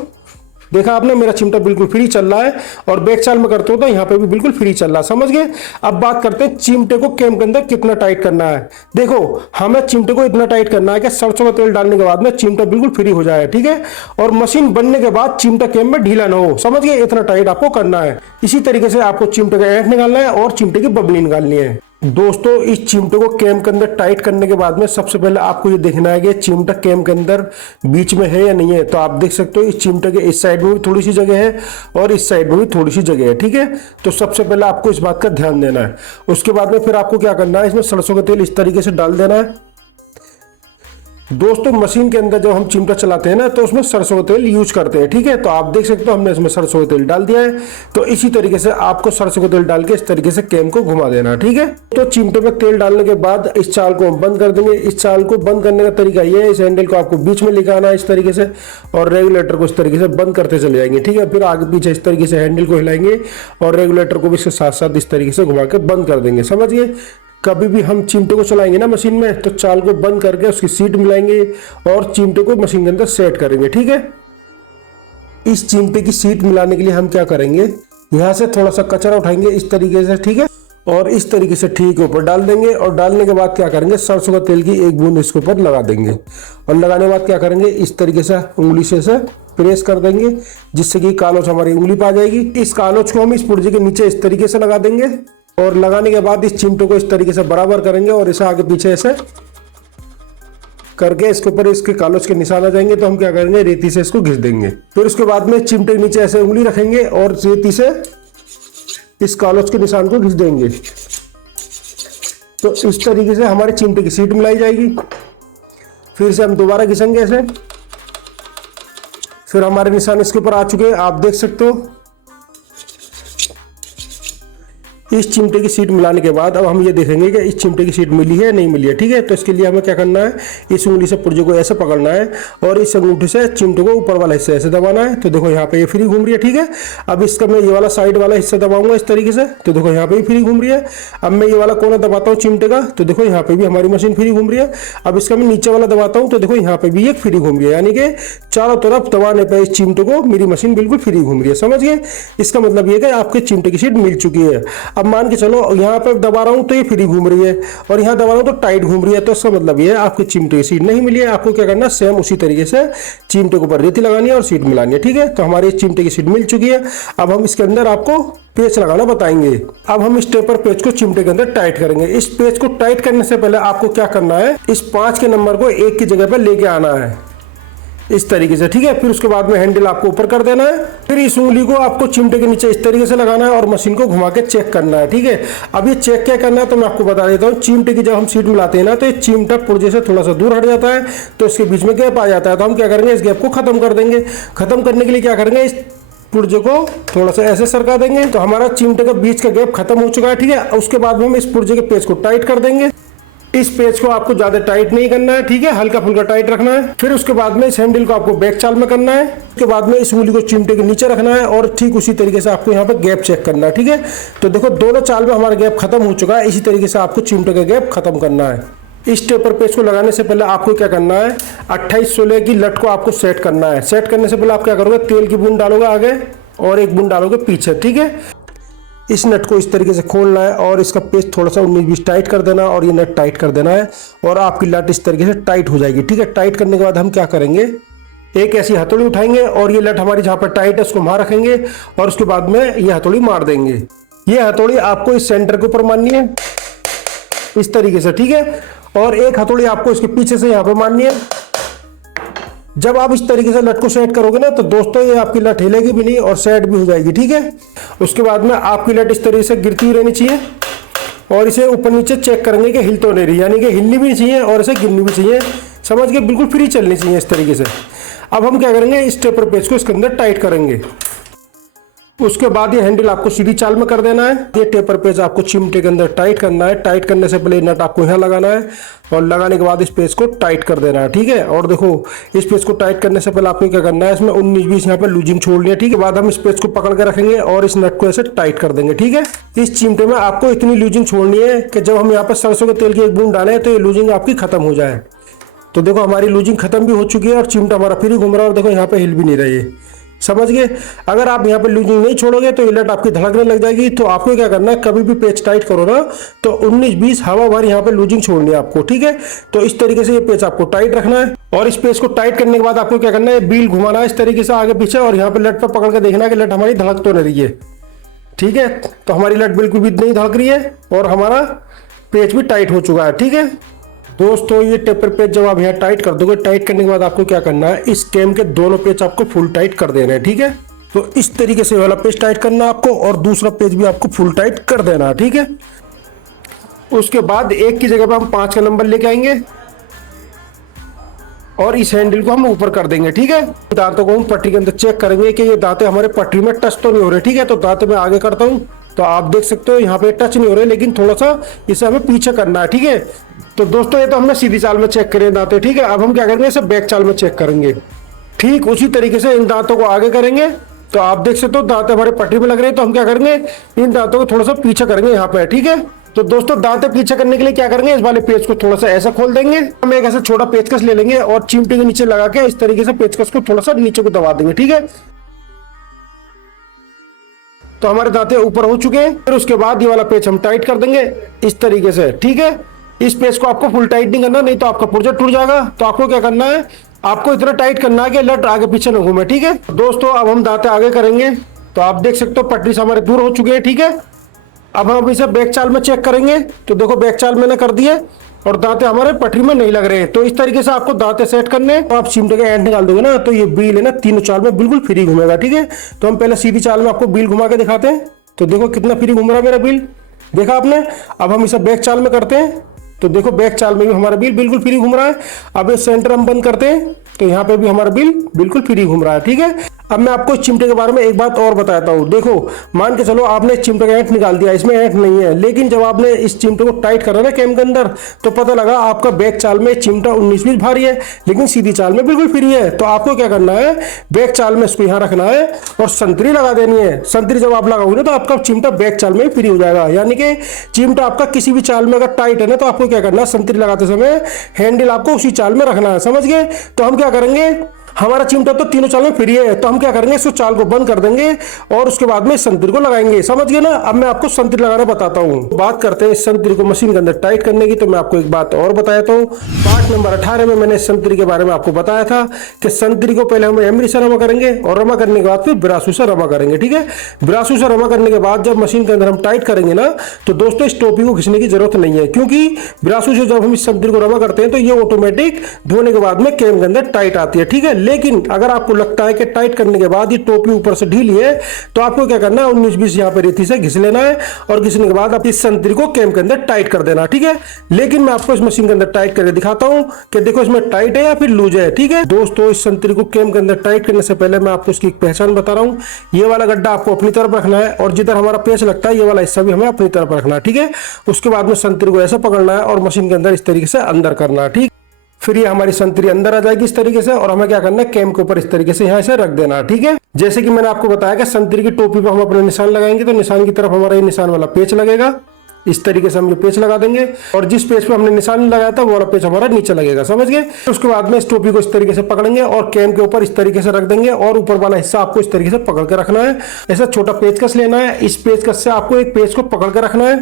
देखा आपने मेरा चिमटा बिल्कुल फ्री चल रहा है, और बैक चाल में करते हो तो यहाँ पे भी बिल्कुल फ्री चल रहा है, समझ गए। अब बात करते हैं चिमटे को कैम के अंदर कितना टाइट करना है। देखो हमें चिमटे को इतना टाइट करना है कि सरसों का तेल डालने के बाद में चिमटा बिल्कुल फ्री हो जाए। ठीक है, और मशीन बनने के बाद चिमटा कैम में ढीला ना हो, समझ गए, इतना टाइट आपको करना है। इसी तरीके से आपको चिमटे का ऐंठ निकालना है और चिमटे की बबली निकालनी है। दोस्तों इस चिमटे को कैम के अंदर टाइट करने के बाद में सबसे पहले आपको ये देखना है कि चिमटा कैम के अंदर बीच में है या नहीं है। तो आप देख सकते हो इस चिमटे के इस साइड में भी थोड़ी सी जगह है और इस साइड में भी थोड़ी सी जगह है। ठीक है, तो सबसे पहले आपको इस बात का ध्यान देना है। उसके बाद में फिर आपको क्या करना है, इसमें सरसों का तेल इस तरीके से डाल देना है। दोस्तों मशीन के अंदर जब हम चिमटा चलाते हैं ना तो उसमें सरसों का तेल यूज करते हैं। ठीक है, तो आप देख सकते हो हमने इसमें सरसों का तेल डाल दिया है। तो इसी तरीके से आपको सरसों का तेल डाल के इस तरीके से कैम को घुमा देना। ठीक है, तो चिमटे में तेल डालने के बाद इस चाल को हम बंद कर देंगे। इस चाल को बंद करने का तरीका ये है, इस हैंडल को आपको बीच में लेकर आना है इस तरीके से, और रेगुलेटर को इस तरीके से बंद करते चले जाएंगे। ठीक है, फिर आगे पीछे इस तरीके से हैंडल को हिलाएंगे और रेगुलेटर को भी इसके साथ साथ इस तरीके से घुमा के बंद कर देंगे, समझिए। कभी भी हम चिमटे को चलाएंगे ना मशीन में तो चाल को बंद करके उसकी सीट मिलाएंगे और चिमटे को मशीन के अंदर सेट करेंगे। ठीक है, इस चिमटे की सीट मिलाने के लिए हम क्या करेंगे, यहाँ से थोड़ा सा कचरा उठाएंगे इस तरीके से। ठीक है, और इस तरीके से ठीक ऊपर डाल देंगे और डालने के बाद क्या करेंगे, सरसों का तेल की एक बूंद इसके ऊपर लगा देंगे और लगाने के बाद क्या करेंगे, इस तरीके से उंगली से प्रेस कर देंगे जिससे कि कालोच हमारी उंगली पे आ जाएगी। इस कालोच को हम इस पुर्जे के नीचे इस तरीके से लगा देंगे और लगाने के बाद इस चिमटे को इस तरीके से बराबर करेंगे और इसे आगे पीछे ऐसे करके इसके ऊपर इसके कालोच के निशान आ जाएंगे। तो हम क्या करेंगे, रेती से इसको घिस देंगे। फिर उसके बाद में चिमटे के नीचे ऐसे उंगली रखेंगे और रेती से इस कालोच के निशान को घिस देंगे। तो इस तरीके से हमारे चिमटे की सीट मिलाई जाएगी। फिर से हम दोबारा घिसेंगे ऐसे, फिर हमारे निशान इसके ऊपर आ चुके हैं, आप देख सकते हो। इस चिमटे की सीट मिलाने के बाद अब हम ये देखेंगे कि इस चिमटे की सीट मिली है नहीं मिली है। ठीक है, तो इसके लिए हमें क्या करना है, इस उंगली से पुर्जे को ऐसे पकड़ना है और इस अंगूठे से चिमटे को ऊपर वाला हिस्सा ऐसे दबाना है। तो देखो यहाँ पे ये फ्री घूम रही है। ठीक है, अब इसका मैं ये वाला साइड वाला हिस्सा दबाऊंगा इस तरीके से, तो देखो यहाँ पे भी फ्री घूम रही है। अब मैं ये वाला कोना दबाता हूँ चिमटे का, तो देखो यहाँ पे भी हमारी मशीन फ्री घूम रही है। अब इसका मैं नीचे वाला दबाता हूँ तो देखो यहाँ पे भी एक फ्री घूम रही है, यानी कि चारों तरफ दबाने पर इस चिमटे को मेरी मशीन बिल्कुल फ्री घूम रही है, समझ गए। इसका मतलब ये कि आपके चिमटे की सीट मिल चुकी है। अब मान के चलो यहाँ पे दबा रहा हूं तो ये फ्री घूम रही है और यहाँ दबा रहा हूं तो टाइट घूम रही है, तो इसका मतलब ये है आपके चिमटे की सीट नहीं मिली है। आपको क्या करना है, सेम उसी तरीके से चिमटे के ऊपर रेती लगानी है और सीट मिलानी है। ठीक है, तो हमारे चिमटे की सीट मिल चुकी है। अब हम इसके अंदर आपको पेच लगाना बताएंगे। अब हम इस टेपर पेच को चिमटे के अंदर टाइट करेंगे। इस पेच को टाइट करने से पहले आपको क्या करना है, इस 5 के नंबर को 1 की जगह पर लेके आना है इस तरीके से। ठीक है, फिर उसके बाद में हैंडल आपको ऊपर कर देना है। फिर इस उंगली को आपको चिमटे के नीचे इस तरीके से लगाना है और मशीन को घुमा के चेक करना है। ठीक है, अब ये चेक क्या करना है तो मैं आपको बता देता हूँ। चिमटे की जब हम सीट मिलाते हैं ना तो ये चिमटा पुर्जे से थोड़ा सा दूर हट जाता है, तो इसके बीच में गैप आ जाता है। तो हम क्या करेंगे, इस गैप को खत्म कर देंगे। खत्म करने के लिए क्या करेंगे, इस पुर्जे को थोड़ा सा ऐसे सरका देंगे। तो हमारा चिमटे का बीच का गैप खत्म हो चुका है। ठीक है, उसके बाद में हम इस पुर्जे के पेच को टाइट कर देंगे। इस पेज को आपको ज्यादा टाइट नहीं करना है, ठीक है, हल्का फुल्का टाइट रखना है। फिर उसके बाद में इस हैंडल को आपको बैक चाल में करना है। उसके बाद में इस उंगली को चिमटे के नीचे रखना है और ठीक उसी तरीके से आपको यहाँ पे गैप चेक करना है, ठीक है। तो देखो दोनों चाल में हमारा गैप खत्म हो चुका है, इसी तरीके से आपको चिमटे का गैप खत्म करना है। इस टेपर पेज को लगाने से पहले आपको क्या करना है, 28-16 की लट को आपको सेट करना है। सेट करने से पहले आप क्या करोगे, तेल की बूंद डालोगे आगे और एक बूंद डालोगे पीछे, ठीक है। इस नट को इस तरीके से खोलना है और इसका पेज थोड़ा सा 19-20 टाइट कर देना और ये नट टाइट कर देना है और आपकी लट इस तरीके से टाइट हो जाएगी, ठीक है। टाइट करने के बाद हम क्या करेंगे, एक ऐसी हथौड़ी उठाएंगे और ये लट हमारी जहाँ पर टाइट है उसको वहां रखेंगे और उसके बाद में ये हथौड़ी मार देंगे। ये हथौड़ी आपको इस सेंटर के ऊपर मारनी है इस तरीके से, ठीक है, और एक हथौड़ी आपको इसके पीछे से यहाँ पे मारनी है। जब आप इस तरीके से लट को सेट करोगे ना तो दोस्तों ये आपकी लट हिलेगी भी नहीं और सेट भी हो जाएगी, ठीक है। उसके बाद में आपकी लट इस तरीके से गिरती हुई रहनी चाहिए और इसे ऊपर नीचे चेक करेंगे कि हिल तो नहीं रही, यानी कि हिलनी भी नहीं चाहिए और इसे गिरनी भी चाहिए, समझ के बिल्कुल फ्री चलनी चाहिए इस तरीके से। अब हम क्या करेंगे, इस टेपर पेज को इसके अंदर टाइट करेंगे। उसके बाद ये हैंडल आपको सीधी चाल में कर देना है। ये टेपर पेज आपको चिमटे के अंदर टाइट करना है। टाइट करने से पहले नट आपको यहाँ लगाना है और लगाने के बाद इस पेज को टाइट कर देना है, ठीक है। और देखो इस पेज को टाइट करने से पहले आपको क्या करना है, इसमें 19-20 यहाँ पे लूजिंग छोड़नी है, ठीक है। बाद हम इस पेज को पकड़ के रखेंगे और इस नट को ऐसे टाइट कर देंगे, ठीक है। इस चिमटे में आपको इतनी लूजिंग छोड़नी है कि जब हम यहाँ पे सरसों के तेल की एक बूंद डालें तो ये लूजिंग आपकी खत्म हो जाए। तो देखो हमारी लूजिंग खत्म भी हो चुकी है और चिमटा हमारा फ्री घूम रहा है और देखो यहाँ पे हिल भी नहीं रही है, समझ गए। अगर आप यहाँ पे लूजिंग नहीं छोड़ोगे तो ये लट आपकी धड़कने लग जाएगी। तो आपको क्या करना है, कभी भी पेच टाइट करो ना तो 19-20 हवा भर यहाँ पे लूजिंग छोड़नी है आपको, ठीक है। तो इस तरीके से ये पेच आपको टाइट रखना है और इस पेच को टाइट करने के बाद आपको क्या करना है, बील घुमाना है इस तरीके से आगे पीछे और यहाँ पे लट पर पकड़ के देखना है कि लट हमारी धड़क तो नहीं रही है, ठीक है। तो हमारी लट बिल्कुल भी नहीं धड़क रही है और हमारा पेच भी टाइट हो चुका है, ठीक है। दोस्तों ये टेपर पेज जब आप यहाँ टाइट कर दोगे, टाइट करने के बाद आपको क्या करना है, इस कैम के दोनों पेज आपको फुल टाइट कर देना है, ठीक है। तो इस तरीके से वाला पेज टाइट करना है आपको और दूसरा पेज भी आपको फुल टाइट कर देना है, ठीक है। उसके बाद एक की जगह पे हम 5 का नंबर लेके आएंगे और इस हैंडल को हम ऊपर कर देंगे, ठीक है। दांतों को हम पटरी के अंदर चेक करेंगे कि ये दांतें हमारे पटरी में टच तो नहीं हो रहे, ठीक है। तो दांतें मैं आगे करता हूँ तो आप देख सकते हो यहाँ पे टच नहीं हो रहे, लेकिन थोड़ा सा इसे हमें पीछे करना है, ठीक है। तो दोस्तों ये तो हमने सीधी चाल में चेक करे दांतें, ठीक है। अब हम क्या करेंगे, इसे बैक चाल में चेक करेंगे। ठीक उसी तरीके से इन दांतों को आगे करेंगे तो आप देख सकते हो दांत हमारे पटरी में लग रहे हैं। तो हम क्या करेंगे, इन दांतों को थोड़ा सा पीछे करेंगे यहाँ पे, ठीक है। तो दोस्तों दांतें पीछे करने के लिए क्या करेंगे, इस वाले पेच को थोड़ा सा ऐसा खोल देंगे। हम एक ऐसा छोटा पेचकस ले लेंगे और चिमटे के नीचे लगा के इस तरीके से पेचकस को थोड़ा सा नीचे को दबा देंगे, ठीक है। तो हमारे दांतें ऊपर हो चुके हैं। फिर उसके बाद ये वाला पेच हम टाइट कर देंगे इस तरीके से, ठीक है। इस पेच को आपको फुल टाइट नहीं करना, नहीं तो आपका पुर्जा टूट जाएगा। तो आपको क्या करना है, आपको इतना टाइट करना है कि लट आगे पीछे न घूमे, ठीक है। दोस्तों अब हम दांतें आगे करेंगे तो आप देख सकते हो पटरी से हमारे दूर हो चुके हैं, ठीक है। अब हम इसे बैक चाल में चेक करेंगे तो देखो बैक चाल मैंने कर दिए और दांतें हमारे पटरी में नहीं लग रहे हैं। तो इस तरीके से आपको दांतें सेट करने हैं। तो आप चिमटे का एंड निकाल दोगे ना तो ये बील है ना तीनों चाल में बिल्कुल फ्री घूमेगा, ठीक है। तो हम पहले सीधी चाल में आपको बील घुमा के दिखाते हैं। तो देखो कितना फ्री घूम रहा है मेरा बील, देखा आपने। अब हम इसे बैक चाल में करते हैं तो देखो बैक चाल में भी हमारा बील बिल्कुल फ्री घूम रहा है। अब ये सेंटर हम बंद करते हैं तो यहाँ पे भी हमारा बिल बिल्कुल फ्री घूम रहा है, ठीक है। अब मैं आपको इस चिमटे के बारे में एक बात और बताता हूँ। देखो मान के चलो आपने इस चिमटे का ऐंठ निकाल दिया, इसमें ऐंठ नहीं है, लेकिन जब आपने इस चिमटे को टाइट करा ना कैम के अंदर तो पता लगा आपका बैक चाल में चिमटा 19-20 भारी है लेकिन सीधी चाल में बिल्कुल फ्री है। तो आपको क्या करना है, बैक चाल में इसको यहाँ रखना है और संतरी लगा देनी है। संतरी जब आप लगाओगे तो आपका चिमटा बैक चाल में फ्री हो जाएगा। यानी कि चिमटा आपका किसी भी चाल में अगर टाइट है ना तो आपको क्या करना है, संतरी लगाते समय हैंडल आपको उसी चाल में रखना है, समझ गए। तो हम क्या करेंगे, हमारा चिमटा तो तीनों चाल में फ्री है तो हम क्या करेंगे, इसको चाल को बंद कर देंगे और उसके बाद में संतरी को लगाएंगे, समझ गए ना। अब मैं आपको संतरी लगाना बताता हूँ। बात करते हैं संतरी को मशीन के अंदर टाइट करने की। तो मैं आपको एक बात और बताता हूँ। पार्ट नंबर 18 में मैंने संतरी के बारे में आपको बताया था कि संतरी को पहले हम एमरी से रमा करेंगे और रमा करने के बाद फिर ब्रासू से रमा करेंगे, ठीक है। ब्रासू से रमा करने के बाद जब मशीन के अंदर हम टाइट करेंगे ना तो दोस्तों इस टोपी को खींचने की जरूरत नहीं है, क्योंकि ब्रासू से जब हम इस संतरी को रमा करते हैं तो ये ऑटोमेटिक धोने के बाद में कैम के अंदर टाइट आती है, ठीक है। लेकिन अगर आपको लगता है कि टाइट करने के बाद ये टोपी ऊपर से ढीली है तो आपको क्या करना है, 19-20 यहाँ पे रेती से घिस लेना है और घिसने के बाद आप इस संतरी को कैम के अंदर टाइट कर देना। ठीक है, लेकिन मैं आपको इस मशीन के अंदर टाइट करके दिखाता हूँ कि देखो इसमें टाइट है या फिर लूज है। ठीक है दोस्तों, इस संतरी को कैम के अंदर टाइट करने से पहले मैं आपको इसकी पहचान बता रहा हूँ। ये वाला गड्ढा आपको अपनी तरफ रखना है और जिधर हमारा पेच लगता है ये वाला हिस्सा भी हमें अपनी तरफ रखना है। ठीक है, उसके बाद में संतरी को ऐसे पकड़ना है और मशीन के अंदर इस तरीके से अंदर करना है। ठीक, फिर ये हमारी संतरी अंदर आ जाएगी इस तरीके से और हमें क्या करना है, कैम के ऊपर इस तरीके से यहाँ से रख देना है। ठीक है, जैसे कि मैंने आपको बताया कि संतरी की टोपी पर हम अपने निशान लगाएंगे तो निशान की तरफ हमारा ये निशान वाला पेच लगेगा। इस तरीके से हम ये पेच लगा देंगे और जिस पेच पे हमने निशान लगाया था वो वाला पेच हमारा नीचे लगेगा, समझ गए। उसके बाद में इस टोपी को इस तरीके से पकड़ेंगे और कैम के ऊपर इस तरीके से रख देंगे और ऊपर वाला हिस्सा आपको इस तरीके से पकड़ के रखना है। ऐसा छोटा पेचकस लेना है, इस पेचकस से आपको एक पेच को पकड़ के रखना है।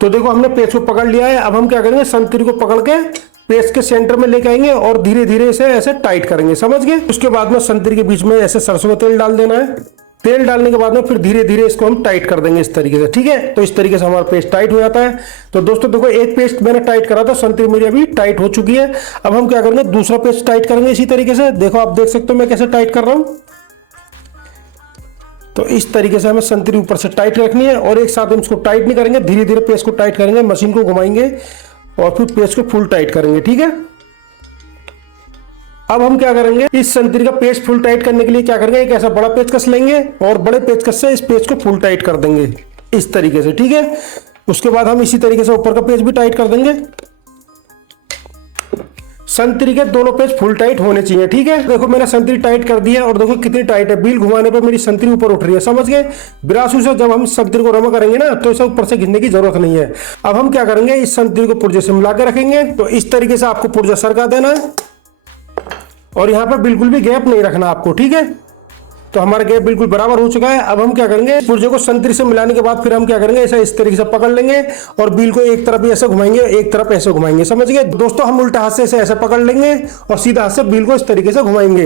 तो देखो हमने पेच को पकड़ लिया है, अब हम क्या करेंगे, संतरी को पकड़ के पेच के सेंटर में लेके आएंगे और धीरे धीरे इसे ऐसे टाइट करेंगे, समझ गए। उसके बाद में संतरी के बीच में ऐसे सरसों का तेल डाल देना है। तेल डालने के बाद में फिर धीरे धीरे इसको हम टाइट कर देंगे इस तरीके से। ठीक है, तो इस तरीके से हमारा पेस्ट टाइट हो जाता है। तो दोस्तों देखो, एक पेस्ट मैंने टाइट करा था, संतरी मेरी अभी टाइट हो चुकी है। अब हम क्या करेंगे, दूसरा पेस्ट टाइट करेंगे इसी तरीके से। देखो आप देख सकते हो मैं कैसे टाइट कर रहा हूं। तो इस तरीके से हमें संतरी ऊपर से टाइट रखनी है और एक साथ हम इसको टाइट नहीं करेंगे, धीरे धीरे पेस्ट को टाइट करेंगे, मशीन को घुमाएंगे और फिर पेस्ट को फुल टाइट करेंगे। ठीक है, अब हम क्या करेंगे, इस संतरी का पेच फुल टाइट करने के लिए क्या करेंगे, एक ऐसा बड़ा पेचकस लेंगे और बड़े पेचकस से इस पेच को फुल टाइट कर देंगे इस तरीके से। ठीक है, उसके बाद हम इसी तरीके से ऊपर का पेच भी टाइट कर देंगे। संतरी के दोनों पेच फुल टाइट होने चाहिए। ठीक है, देखो मैंने संतरी टाइट कर दी है और देखो कितनी टाइट है, बील घुमाने पर मेरी संतरी ऊपर उठ रही है, समझ गए। बिरासू से जब हम संतरी को रमा करेंगे ना तो इसे ऊपर से घिसने की जरूरत नहीं है। अब हम क्या करेंगे, इस संतरी को पुर्जे से मिला के रखेंगे। तो इस तरीके से आपको पुर्जा सरका देना है और यहाँ पर बिल्कुल भी गैप नहीं रखना आपको। ठीक है, तो हमारा गैप बिल्कुल बराबर हो चुका है। अब हम क्या करेंगे, पुर्जे को संतरी से मिलाने के बाद फिर हम क्या करेंगे, ऐसा इस तरीके से पकड़ लेंगे और बिल को एक तरफ ऐसे घुमाएंगे, एक तरफ ऐसे घुमाएंगे, समझ गए दोस्तों। हम उल्टा हाथ से ऐसे पकड़ लेंगे और सीधा हाथ से बिल को इस तरीके से घुमाएंगे।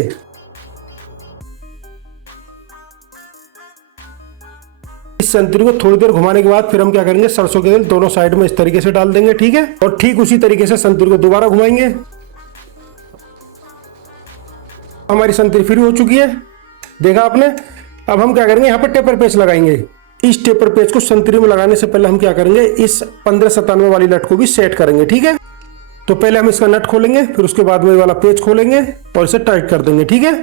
इस संतरी को थोड़ी देर घुमाने के बाद फिर हम क्या करेंगे, सरसों के तेल दोनों साइड में इस तरीके से डाल देंगे। ठीक है, और ठीक उसी तरीके से संतरी को दोबारा घुमाएंगे। हमारी संतरी फ्री हो चुकी है, देखा आपने। अब हम क्या करेंगे, यहाँ पर टेपर पेच लगाएंगे। इस टेपर पेच को संतरी में लगाने से पहले हम क्या करेंगे, इस 1597 वाली नट को भी सेट करेंगे। ठीक है, तो पहले हम इसका नट खोलेंगे, फिर उसके बाद में वाला पेच खोलेंगे और इसे टाइट कर देंगे। ठीक है,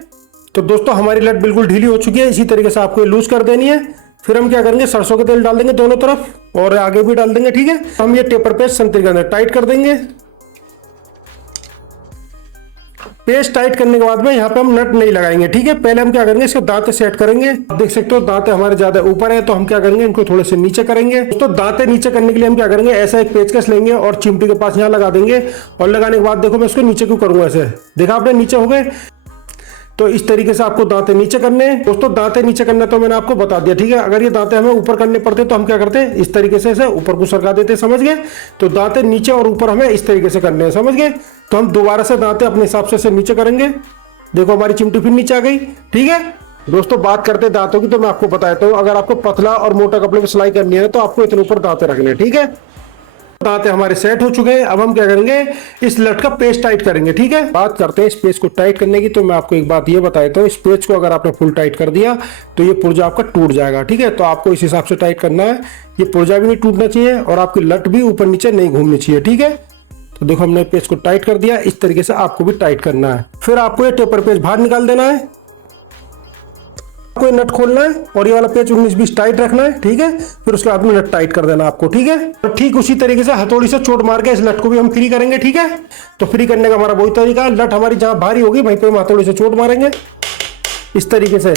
तो दोस्तों हमारी नट बिल्कुल ढीली हो चुकी है, इसी तरीके से आपको लूज कर देनी है। फिर हम क्या करेंगे, सरसों का तेल डाल देंगे दोनों तरफ और आगे भी डाल देंगे। ठीक है, हम ये टेपर पेच संतरी के अंदर टाइट कर देंगे। पेस्ट टाइट करने के बाद में यहाँ पे हम नट नहीं लगाएंगे। ठीक है, पहले हम क्या करेंगे, इसके दांते सेट करेंगे। आप देख सकते हो दांते हमारे ज्यादा ऊपर है तो हम क्या करेंगे, इनको थोड़े से नीचे करेंगे। तो दांते नीचे करने के लिए हम क्या करेंगे, ऐसा एक पेचकस लेंगे और चिमटी के पास यहाँ लगा देंगे और लगाने के बाद देखो मैं इसको नीचे क्यों करूंगा, ऐसे देखा आपने नीचे हो गए। तो इस तरीके से आपको दांते नीचे करने हैं दोस्तों। दांते नीचे करना तो मैंने आपको बता दिया। ठीक है, अगर ये दांते हमें ऊपर करने पड़ते तो हम क्या करते हैं, इस तरीके से ऊपर को सरका देते, समझ गए। तो दांते नीचे और ऊपर हमें इस तरीके से करने हैं, समझ गए। तो हम दोबारा से दांते अपने हिसाब से नीचे करेंगे। देखो हमारी चिमटी फिर नीचे आ गई। ठीक है दोस्तों, बात करते हैं दांतों की तो मैं आपको बताता हूँ, अगर आपको पतला और मोटा कपड़े पर सिलाई करनी है तो आपको इतने ऊपर दांते रखने हैं। ठीक है, दांते हमारे सेट हो चुके हैं। अब हम क्या करेंगे, इस लट का पेच टाइट करेंगे। ठीक है, बात करते हैं इस पेच को टाइट करने की। तो मैं आपको एक बात ये बताता हूँ, इस पेच को अगर आपने फुल टाइट कर दिया तो ये पुर्जा आपका टूट जाएगा। ठीक है, तो आपको इस हिसाब से टाइट करना है, ये पुर्जा भी नहीं टूटना चाहिए और आपकी लट भी ऊपर नीचे नहीं घूमनी चाहिए। ठीक है, तो देखो हमने पेच को टाइट कर दिया, इस तरीके से आपको भी टाइट करना है। फिर आपको ये टेपर पेच बाहर निकाल देना है, आपको नट खोलना है और ये वाला पेच 19-20 टाइट रखना है। ठीक है, फिर उसके बाद में नट टाइट कर देना आपको। ठीक है, और ठीक उसी तरीके से हथौड़ी से चोट मार के इस लट को भी हम फ्री करेंगे। ठीक है, तो फ्री करने का हमारा वही तरीका है, लट हमारी जहां भारी होगी वहीं पे हम हथौड़ी से चोट मारेंगे इस तरीके से।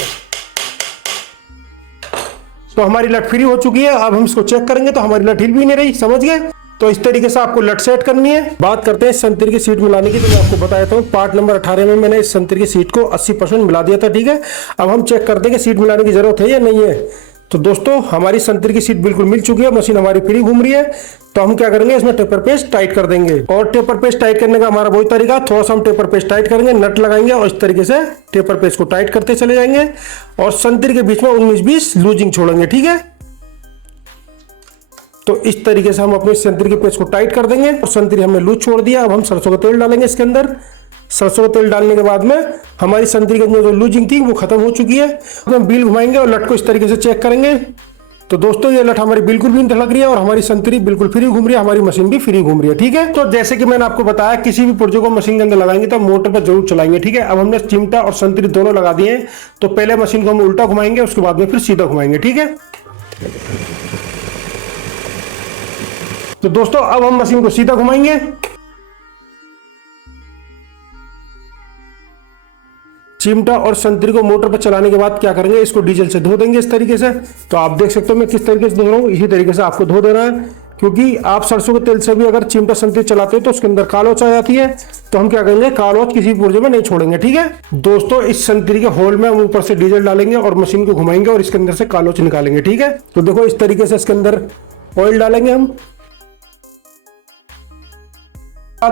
तो हमारी लट फ्री हो चुकी है। अब हम इसको चेक करेंगे तो हमारी लट हिल भी नहीं रही, समझ गए। तो इस तरीके से आपको लट सेट करनी है। बात करते हैं संतरी की सीट मिलाने की। तो मैं आपको बताया था पार्ट नंबर 18 में मैंने इस संतरी की सीट को 80% मिला दिया था। ठीक है, अब हम चेक करते हैं कि सीट मिलाने की जरूरत है या नहीं है। तो दोस्तों हमारी संतरी की सीट बिल्कुल मिल चुकी है, मशीन हमारी फ्री घूम रही है। तो हम क्या करेंगे, इसमें टेपर पेस्ट टाइट कर देंगे। और टेपर पेस्ट टाइट करने का हमारा वही तरीका, थोड़ा सा हम टेपर पेस्ट टाइट करेंगे, नट लगाएंगे और इस तरीके से टेपर पेस्ट को टाइट करते चले जाएंगे और संतरी के बीच में 19-20 लूजिंग छोड़ेंगे। ठीक है, तो इस तरीके से हम अपनी संतरी के पेच को टाइट कर देंगे और संतरी हमने लूज छोड़ दिया। अब हम सरसों का तेल डालेंगे इसके अंदर सरसों का तेल डालने के बाद में हमारी संतरी के अंदर जो लूजिंग थी वो खत्म हो चुकी है। अब हम बील घुमाएंगे और लट को इस तरीके से चेक करेंगे। तो दोस्तों ये लट हमारी बिल्कुल भी नहीं ढलक रही है और हमारी संतरी बिल्कुल फ्री घूम रही है, हमारी मशीन भी फ्री घूम रही है। ठीक है, तो जैसे कि मैंने आपको बताया किसी भी पुर्जे को मशीन के अंदर लगाएंगे तो मोटर पर जरूर चलाएंगे। ठीक है, अब हमने चिमटा और संतरी दोनों लगा दिए हैं, तो पहले मशीन को हम उल्टा घुमाएंगे, उसके बाद में फिर सीधा घुमाएंगे। ठीक है, तो दोस्तों अब हम मशीन को सीधा घुमाएंगे। चिमटा और संतरी को मोटर पर चलाने के बाद क्या करेंगे, इसको डीजल से धो देंगे इस तरीके से। तो आप देख सकते हो मैं किस तरीके से धो रहा हूँ, इसी तरीके से आपको धो देना है, क्योंकि आप सरसों के तेल से भी अगर चिमटा संतरी चलाते हो तो उसके अंदर कालोच आ जाती है। तो हम क्या करेंगे, कालोच किसी पुर्जे में नहीं छोड़ेंगे। ठीक है दोस्तों, इस संतरी के होल में हम ऊपर से डीजल डालेंगे और मशीन को घुमाएंगे और इसके अंदर से कालोच निकालेंगे। ठीक है, तो देखो इस तरीके से इसके अंदर ऑयल डालेंगे हम,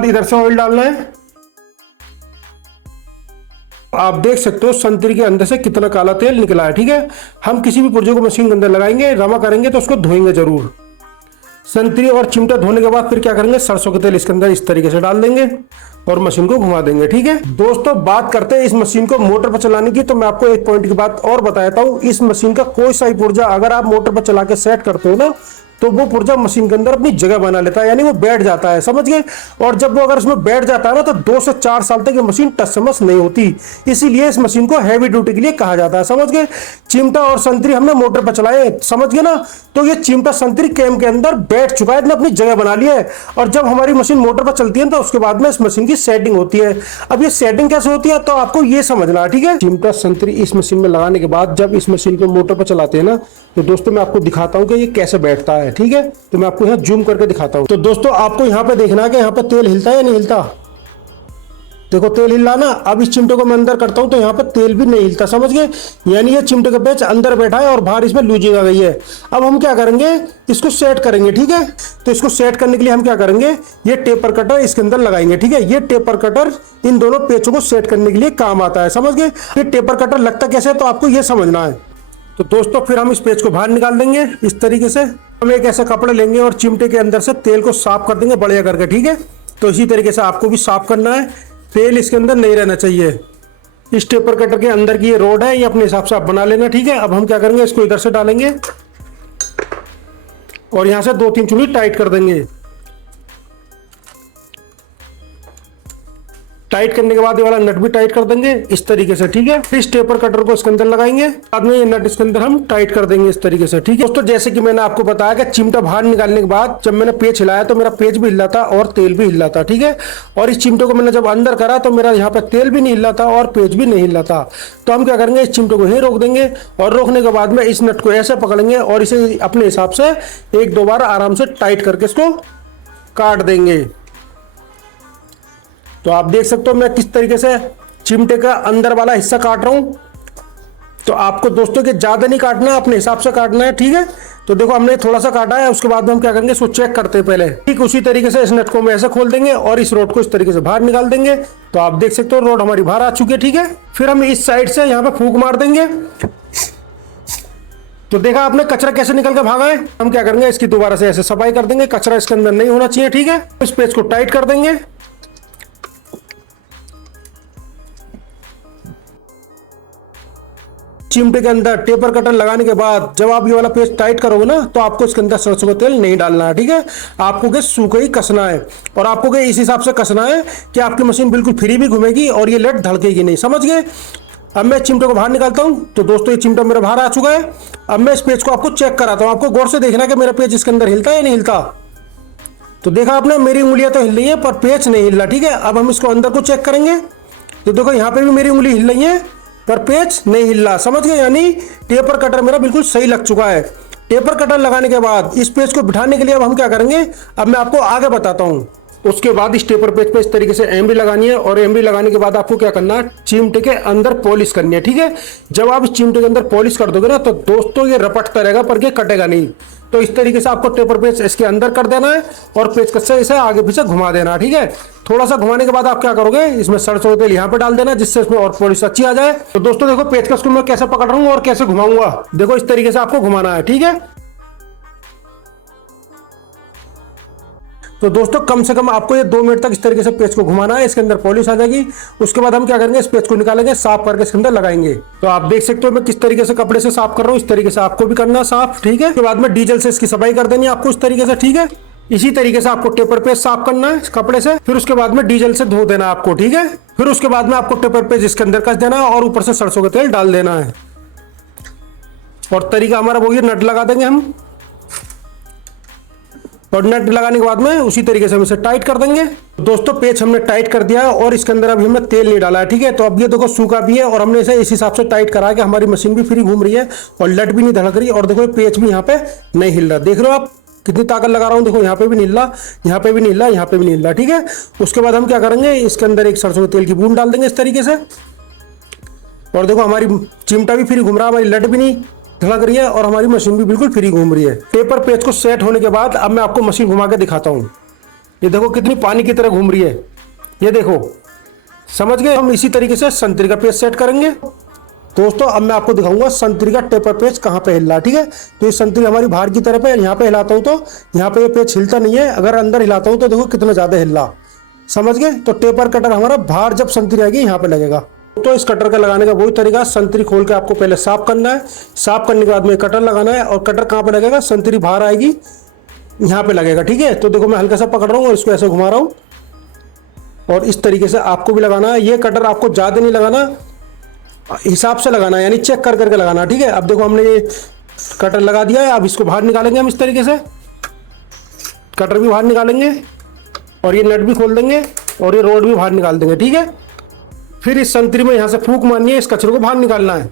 इधर से ऑयल डालना है। आप देख सकते हो संतरी के अंदर से कितना काला तेल निकला है। ठीक है, हम किसी भी पुर्जे को मशीन के अंदर लगाएंगे, रमा करेंगे तो उसको धोएंगे जरूर। संतरी और चिमटा धोने के बाद फिर क्या करेंगे, सरसों का तेल इसके अंदर इस तरीके से डाल देंगे और मशीन को घुमा देंगे। ठीक है दोस्तों, बात करते हैं इस मशीन को मोटर पर चलाने की, तो मैं आपको एक पॉइंट की बात और बताता हूं। इस मशीन का कोई सा ही पुर्जा अगर आप मोटर पर चला के सेट करते हो ना, तो वो पुर्जा मशीन के अंदर अपनी जगह बना लेता है, यानी वो बैठ जाता है, समझ गए। और जब वो अगर इसमें बैठ जाता है ना, तो 2 से 4 साल तक ये मशीन टच समस नहीं होती। इसीलिए इस मशीन को हैवी ड्यूटी के लिए कहा जाता है, समझ गए। चिमटा और संतरी हमने मोटर पर चलाए, समझ गए ना, तो ये चिमटा संतरी कैम के अंदर बैठ चुका है, इसने अपनी जगह बना लिया है। और जब हमारी मशीन मोटर पर चलती है तो उसके बाद में इस मशीन की सेटिंग होती है। अब ये सेटिंग कैसे होती है, तो आपको ये समझना है। ठीक है, चिमटा संतरी इस मशीन में लगाने के बाद जब इस मशीन को मोटर पर चलाते हैं ना, तो दोस्तों मैं आपको दिखाता हूं कि ये कैसे बैठता है। ठीक है, तो मैं आपको यहाँ जूम करके दिखाता हूं। तो दोस्तों आपको यहाँ पे देखना है कि यहाँ पे तेल हिलता है या नहीं हिलता। देखो तेल हिल रहा ना। अब इस चिमटे को मैं अंदर करता हूं तो यहाँ पे तेल भी नहीं हिलता, समझ गए। यानी ये चिमटे का पेच अंदर बैठा है और बाहर इसमें लूजिंग आ गई है। अब हम क्या करेंगे, इसको सेट करेंगे। ठीक है, तो इसको सेट करने के लिए हम क्या करेंगे, ये टेपर कटर इसके अंदर लगाएंगे। ठीक है, ये टेपर कटर इन दोनों पेचों को सेट करने के लिए काम आता है, समझ गए। ये टेपर कटर लगता कैसे है, तो आपको ये समझना है। तो दोस्तों फिर हम इस पेच को बाहर निकाल देंगे इस तरीके से। हम एक ऐसा कपड़ा लेंगे और चिमटे के अंदर से तेल को साफ कर देंगे बढ़िया करके। ठीक है, तो इसी तरीके से आपको भी साफ करना है, तेल इसके अंदर नहीं रहना चाहिए। इस टेपर कटर के अंदर की ये रोड है, ये अपने हिसाब से आप बना लेना। ठीक है, अब हम क्या करेंगे, इसको इधर से डालेंगे और यहां से 2-3 चूड़ी टाइट कर देंगे। टाइट करने के बाद ये वाला नट भी टाइट कर देंगे इस तरीके से। ठीक है, इस टेपर कटर को इसके अंदर लगाएंगे, बाद में ये नट इसके अंदर हम टाइट कर देंगे इस तरीके से। ठीक है दोस्तों, जैसे कि मैंने आपको बताया कि चिमटा बाहर निकालने के बाद जब मैंने पेच हिलाया तो मेरा पेच भी हिल रहा था और तेल भी हिल रहा था। ठीक है, और इस चिमटे को मैंने जब अंदर करा तो मेरा यहाँ पे तेल भी नहीं हिल रहा था और पेच भी नहीं हिल रहा था। तो हम क्या करेंगे, इस चिमटे को यहीं रोक देंगे और रोकने के बाद में इस नट को ऐसे पकड़ेंगे और इसे अपने हिसाब से 1-2 बार आराम से टाइट करके इसको काट देंगे। तो आप देख सकते हो मैं किस तरीके से चिमटे का अंदर वाला हिस्सा काट रहा हूं। तो आपको दोस्तों के ज्यादा नहीं काटना है, अपने हिसाब से काटना है। ठीक है, तो देखो हमने थोड़ा सा काटा है, उसके बाद में हम क्या करेंगे, इसको चेक करते हैं पहले। ठीक उसी तरीके से इस नट को हम ऐसे खोल देंगे और इस रोड को इस तरीके से बाहर निकाल देंगे। तो आप देख सकते हो रोड हमारी बाहर आ चुकी है। ठीक है, फिर हम इस साइड से यहाँ पे फूंक मार देंगे। तो देखा आपने कचरा कैसे निकल के भागा है। हम क्या करेंगे, इसकी दोबारा से ऐसे सफाई कर देंगे, कचरा इसके अंदर नहीं होना चाहिए। ठीक है, इस पेच को टाइट कर देंगे। चिमटे के अंदर टेपर कटर लगाने के बाद जब आप ये वाला पेच टाइट करोगे ना, तो आपको इसके अंदर सरसों का तेल नहीं डालना है। ठीक है, आपको के सूखे ही कसना है और आपको के इस हिसाब से कसना है कि आपकी मशीन बिल्कुल फ्री भी घूमेगी और ये लेट धड़केगी नहीं, समझ गए। अब मैं चिमटे को बाहर निकालता हूं। तो दोस्तों ये चिमटा मेरा बाहर आ चुका है। अब मैं इस पेच को आपको चेक कराता हूं, आपको गौर से देखना कि मेरा पेच इसके अंदर हिलता है या नहीं हिलता। तो देखा आपने, मेरी उंगलियां तो हिल रही है पर पेच नहीं हिल रहा। ठीक है, अब हम इसको अंदर को चेक करेंगे। तो देखो यहाँ पे भी मेरी उंगली हिल रही है पर पेच नहीं हिल रहा, समझ गए। यानी टेपर कटर मेरा बिल्कुल सही लग चुका है। टेपर कटर लगाने के बाद इस पेच को बिठाने के लिए अब हम क्या करेंगे, अब मैं आपको आगे बताता हूं। उसके बाद इस टेपर पेच पे इस तरीके से एमबी लगानी है और एमबी लगाने के बाद आपको क्या करना है, चिमटे के अंदर पॉलिश करनी है। ठीक है, जब आप इस चिमटे के अंदर पॉलिश कर दोगे ना, तो दोस्तों ये रपटता रहेगा पर ये कटेगा नहीं। तो इस तरीके से आपको टेपर पेच इसके अंदर कर देना है और पेच कस इसे आगे पीछे घुमा देना है। ठीक है, थोड़ा सा घुमाने के बाद आप क्या करोगे, इसमें सरसों तेल यहाँ पे डाल देना जिससे इसमें और पॉलिश अच्छी आ जाए। तो दोस्तों देखो पेचकस को मैं कैसे पकड़ रहा हूँ और कैसे घुमाऊंगा, देखो इस तरीके से आपको घुमाना है। ठीक है, तो दोस्तों कम से कम आपको ये 2 मिनट तक इस तरीके से पेच को घुमाना है, इसके अंदर पॉलिश आ जाएगी। उसके बाद हम क्या करेंगे, इस पेच को निकालेंगे, साफ करके इसके अंदर लगाएंगे। तो आप देख सकते हो मैं किस तरीके से कपड़े से साफ कर रहा हूँ, इस तरीके से आपको भी करना साफ, ठीक है। उसके बाद में डीजल से इसकी सफाई कर देनी है आपको इस तरीके से, ठीक है। इसी तरीके से आपको टेपर पेच साफ करना है कपड़े से, फिर उसके बाद में डीजल से धो देना आपको, ठीक है। फिर उसके बाद में आपको टेपर पेच इसके अंदर कस देना है और ऊपर से सरसों का तेल डाल देना है। और तरीका हमारा वही, नट लगा देंगे हम, और नट लगाने के बाद में उसी तरीके से हम इसे टाइट कर देंगे। दोस्तों पेच हमने टाइट कर दिया है और इसके अंदर अभी हमने तेल नहीं डाला है, ठीक है। तो अब ये देखो सूखा भी है और हमने इसे इस हिसाब से टाइट करा है कि हमारी मशीन भी फ्री घूम रही है और लट भी नहीं धड़क रही। और देखो पेच भी यहाँ पे नहीं हिल रहा, देख रहे हो आप कितनी ताकत लगा रहा हूँ, देखो यहाँ पे भी नहीं हिल रहा, यहाँ पे भी नहीं हिल रहा, यहाँ पे भी नहीं हिल रहा, ठीक है। उसके बाद हम क्या करेंगे, इसके अंदर एक सरसों के तेल की बूंद डाल देंगे इस तरीके से। और देखो हमारी चिमटा भी फ्री घूम रहा है, हमारी लट भी नहीं धड़क रही है और हमारी मशीन भी बिल्कुल फ्री घूम रही है। पेपर पेच को सेट होने के बाद अब मैं आपको मशीन घुमा के दिखाता हूँ। ये देखो कितनी पानी की तरह घूम रही है, ये देखो, समझ गए। हम इसी तरीके से संतरी का पेच सेट करेंगे। दोस्तों अब मैं आपको दिखाऊंगा संतरी का टेपर पेच कहाँ पे हिल रहा है, ठीक है। तो ये संतरी हमारी बाहर की तरफ है, यहाँ पे हिलाता हूँ तो यहाँ पे ये पेच हिलता नहीं है, अगर अंदर हिलाता हूँ तो देखो कितना ज्यादा हिल रहा, समझ गए। तो टेपर कटर हमारा बाहर जब संतरी आएगी यहाँ पे लगेगा। तो इस कटर का लगाने का वही तरीका, संतरी खोल के आपको पहले साफ करना है, साफ करने के बाद में कटर लगाना है। और कटर कहाँ पे लगेगा, संतरी बाहर आएगी यहाँ पे लगेगा, ठीक है। तो देखो मैं हल्का सा पकड़ रहा हूँ और इसको ऐसे घुमा रहा हूँ और इस तरीके से आपको भी लगाना है। ये कटर आपको ज्यादा नहीं लगाना, हिसाब से लगाना है, यानी चेक कर करके लगाना, ठीक है। अब देखो हमने ये कटर लगा दिया है, अब इसको बाहर निकालेंगे हम इस तरीके से, कटर भी बाहर निकालेंगे और ये नट भी खोल देंगे और ये रोड भी बाहर निकाल देंगे, ठीक है। फिर इस संतरी में यहाँ से फूंक मारनी है, इस कचरे को बाहर निकालना है।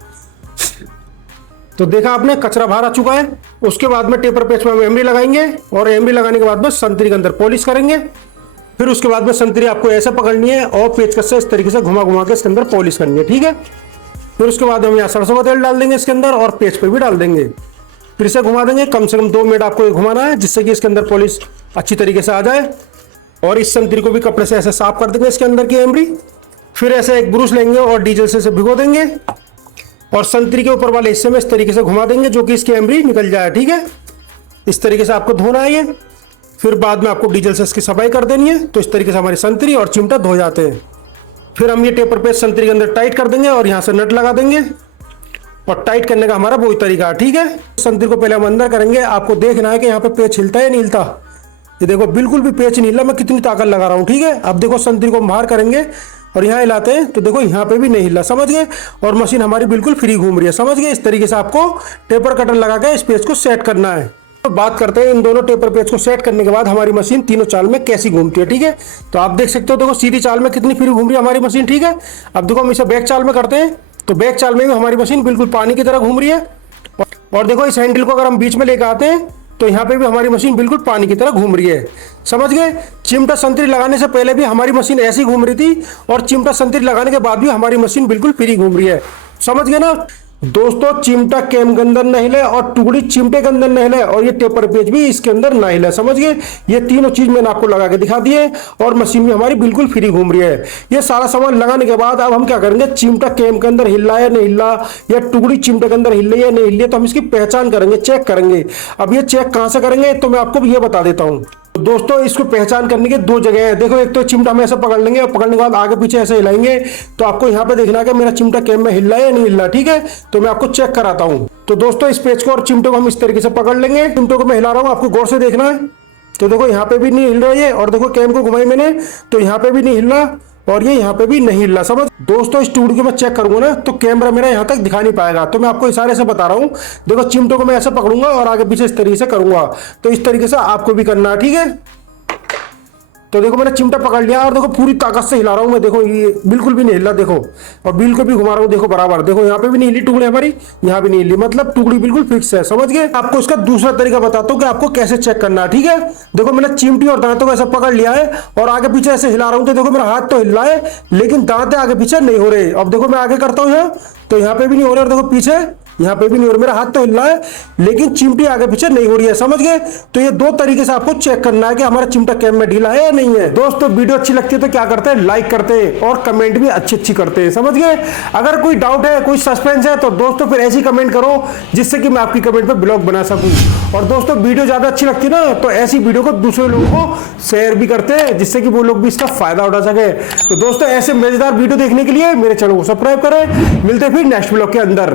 तो देखा आपने कचरा बाहर आ चुका है। उसके बाद में टेपर पेच में हम एमरी लगाएंगे और एमरी लगाने के बाद में संतरी के अंदर पॉलिश करेंगे। फिर उसके बाद में संतरी आपको ऐसे पकड़नी है और पेचकस से इस तरीके से घुमा घुमा के इसके अंदर पॉलिश करनी है, ठीक है। फिर उसके बाद हम यहाँ सरसों का तेल डाल देंगे इसके अंदर और पेच पे भी डाल देंगे, फिर इसे घुमा देंगे। कम से कम 2 मिनट आपको ये घुमाना है जिससे कि इसके अंदर पॉलिश अच्छी तरीके से आ जाए। और इस संतरी को भी कपड़े से ऐसे साफ कर देंगे इसके अंदर की एमरी। फिर ऐसे एक ब्रश लेंगे और डीजल से इसे भिगो देंगे और संतरी के ऊपर वाले हिस्से में इस तरीके से घुमा देंगे जो कि इसकी एमरी निकल जाए, ठीक है। इस तरीके से आपको धोना है ये। फिर बाद में आपको डीजल से इसकी सफाई कर देनी है। तो इस तरीके से हमारी संतरी और चिमटा धो जाते हैं। फिर हम ये टेपर पेच संतरी के अंदर टाइट कर देंगे और यहाँ से नट लगा देंगे और टाइट करने का हमारा वही तरीका है, ठीक है। संतरी को पहले हम अंदर करेंगे, आपको देखना है कि यहाँ पे पेच हिलता है या नहीं हिलता। ये देखो बिल्कुल भी पेच नहीं हिला, मैं कितनी ताकत लगा रहा हूँ, ठीक है। अब देखो संतरी को हम बाहर करेंगे और यहाँ हिलाते हैं तो देखो यहाँ पे भी नहीं हिला, समझ गए। और मशीन हमारी बिल्कुल फ्री घूम रही है, समझ गए। इस तरीके से आपको टेपर कटर लगा के इस पेच को सेट करना है। तो बात करते हैं इन दोनों टेपर पेच को सेट करने के बाद हमारी मशीन तीनों चाल में कैसी घूमती है, ठीक है। तो आप देख सकते हो, देखो सीधी चाल में कितनी फ्री घूम रही है हमारी मशीन, ठीक है। अब देखो हम इसे बैक चाल में करते हैं तो बैक चाल में भी हमारी मशीन बिल्कुल पानी की तरह घूम रही है। और देखो इस हैंडल को अगर हम बीच में लेकर आते हैं तो यहाँ पे भी हमारी मशीन बिल्कुल पानी की तरह घूम रही है, समझ गए। चिमटा संतरी लगाने से पहले भी हमारी मशीन ऐसी घूम रही थी और चिमटा संतरी लगाने के बाद भी हमारी मशीन बिल्कुल फ्री घूम रही है, समझ गए ना। दोस्तों चिमटा कैम के अंदर न हिले और टुकड़ी चिमटे के अंदर न हिले और ये टेपर पेच भी इसके अंदर न हिले, समझ गए। ये तीनों चीज मैंने आपको लगा के दिखा दी है और मशीन भी हमारी बिल्कुल फ्री घूम रही है। ये सारा सामान लगाने के बाद अब हम क्या करेंगे, चिमटा कैम के अंदर हिल रहा है नहीं हिल रहा या टुकड़ी चिमटे के अंदर हिल रही है नहीं हिल रही है, तो हम इसकी पहचान करेंगे, चेक करेंगे। अब ये चेक कहां से करेंगे तो मैं आपको ये बता देता हूँ। दोस्तों इसको पहचान करने के 2 जगह है। देखो एक तो चिमटा हम ऐसे पकड़ लेंगे और पकड़ने के बाद आगे पीछे ऐसे हिलाएंगे तो आपको यहाँ पे देखना है कि मेरा चिमटा कैम में हिल रहा है या नहीं हिल रहा, ठीक है। तो मैं आपको चेक कराता हूँ। तो दोस्तों इस पेच को और चिमटे को हम इस तरीके से पकड़ लेंगे। चिमटे को मैं हिला रहा हूँ, आपको गौर से देखना है। तो देखो यहाँ पे भी नहीं हिल रहा है और देखो कैम को घुमाई मैंने तो यहाँ पे भी नहीं हिल रहा और ये यहाँ पे भी नहीं हिल रहा, समझ। दोस्तों इस टूट को मैं चेक करूंगा ना तो कैमरा मेरा यहाँ तक दिखा नहीं पाएगा, तो मैं आपको इशारे से बता रहा हूँ। देखो चिमटों को मैं ऐसे पकड़ूंगा और आगे पीछे इस तरीके से करूंगा, तो इस तरीके से आपको भी करना है, ठीक है। तो देखो मैंने चिमटा पकड़ लिया और देखो पूरी ताकत से हिला रहा हूं मैं, देखो ये बिल्कुल भी नहीं हिला, देखो। और बिल को भी घुमा रहा हूँ, देखो बराबर, देखो यहाँ पे भी नहीं हिली टुकड़ी हमारी, यहाँ भी नहीं हिली, मतलब टुकड़ी बिल्कुल फिक्स है, समझ गए। आपको इसका दूसरा तरीका बताता हूँ कि आपको कैसे चेक करना है, ठीक है। देखो मैंने चिमटी और दांतों को ऐसा पकड़ लिया है और आगे पीछे ऐसे हिला रहा हूँ, तो देखो मेरा हाथ तो हिल रहा है लेकिन दांत आगे पीछे नहीं हो रहे। अब देखो मैं आगे करता हूँ यहाँ, तो यहाँ पे भी नहीं हो रहे और देखो पीछे यहाँ पे भी नहीं हो रहा, मेरा हाथ तो हिल रहा है लेकिन चिमटी आगे पीछे नहीं हो रही है, समझ गए। तो ये दो तरीके से आपको चेक करना है कि हमारा चिमटा कैम में ढीला है या नहीं है। दोस्तों वीडियो अच्छी लगती है तो क्या करते हैं, लाइक करते हैं और कमेंट भी अच्छी करते हैं, समझ गए। अगर कोई डाउट है, कोई सस्पेंस है तो दोस्तों फिर ऐसी कमेंट करो जिससे कि मैं आपकी कमेंट पे ब्लॉग बना सकूं। और दोस्तों वीडियो ज्यादा अच्छी लगती है ना तो ऐसी वीडियो को दूसरे लोगों को शेयर भी करते हैं जिससे कि वो लोग भी इसका फायदा उठा सके। तो दोस्तों ऐसे मजेदार वीडियो देखने के लिए मेरे चैनल को सब्सक्राइब करें। मिलते हैं फिर नेक्स्ट ब्लॉग के अंदर।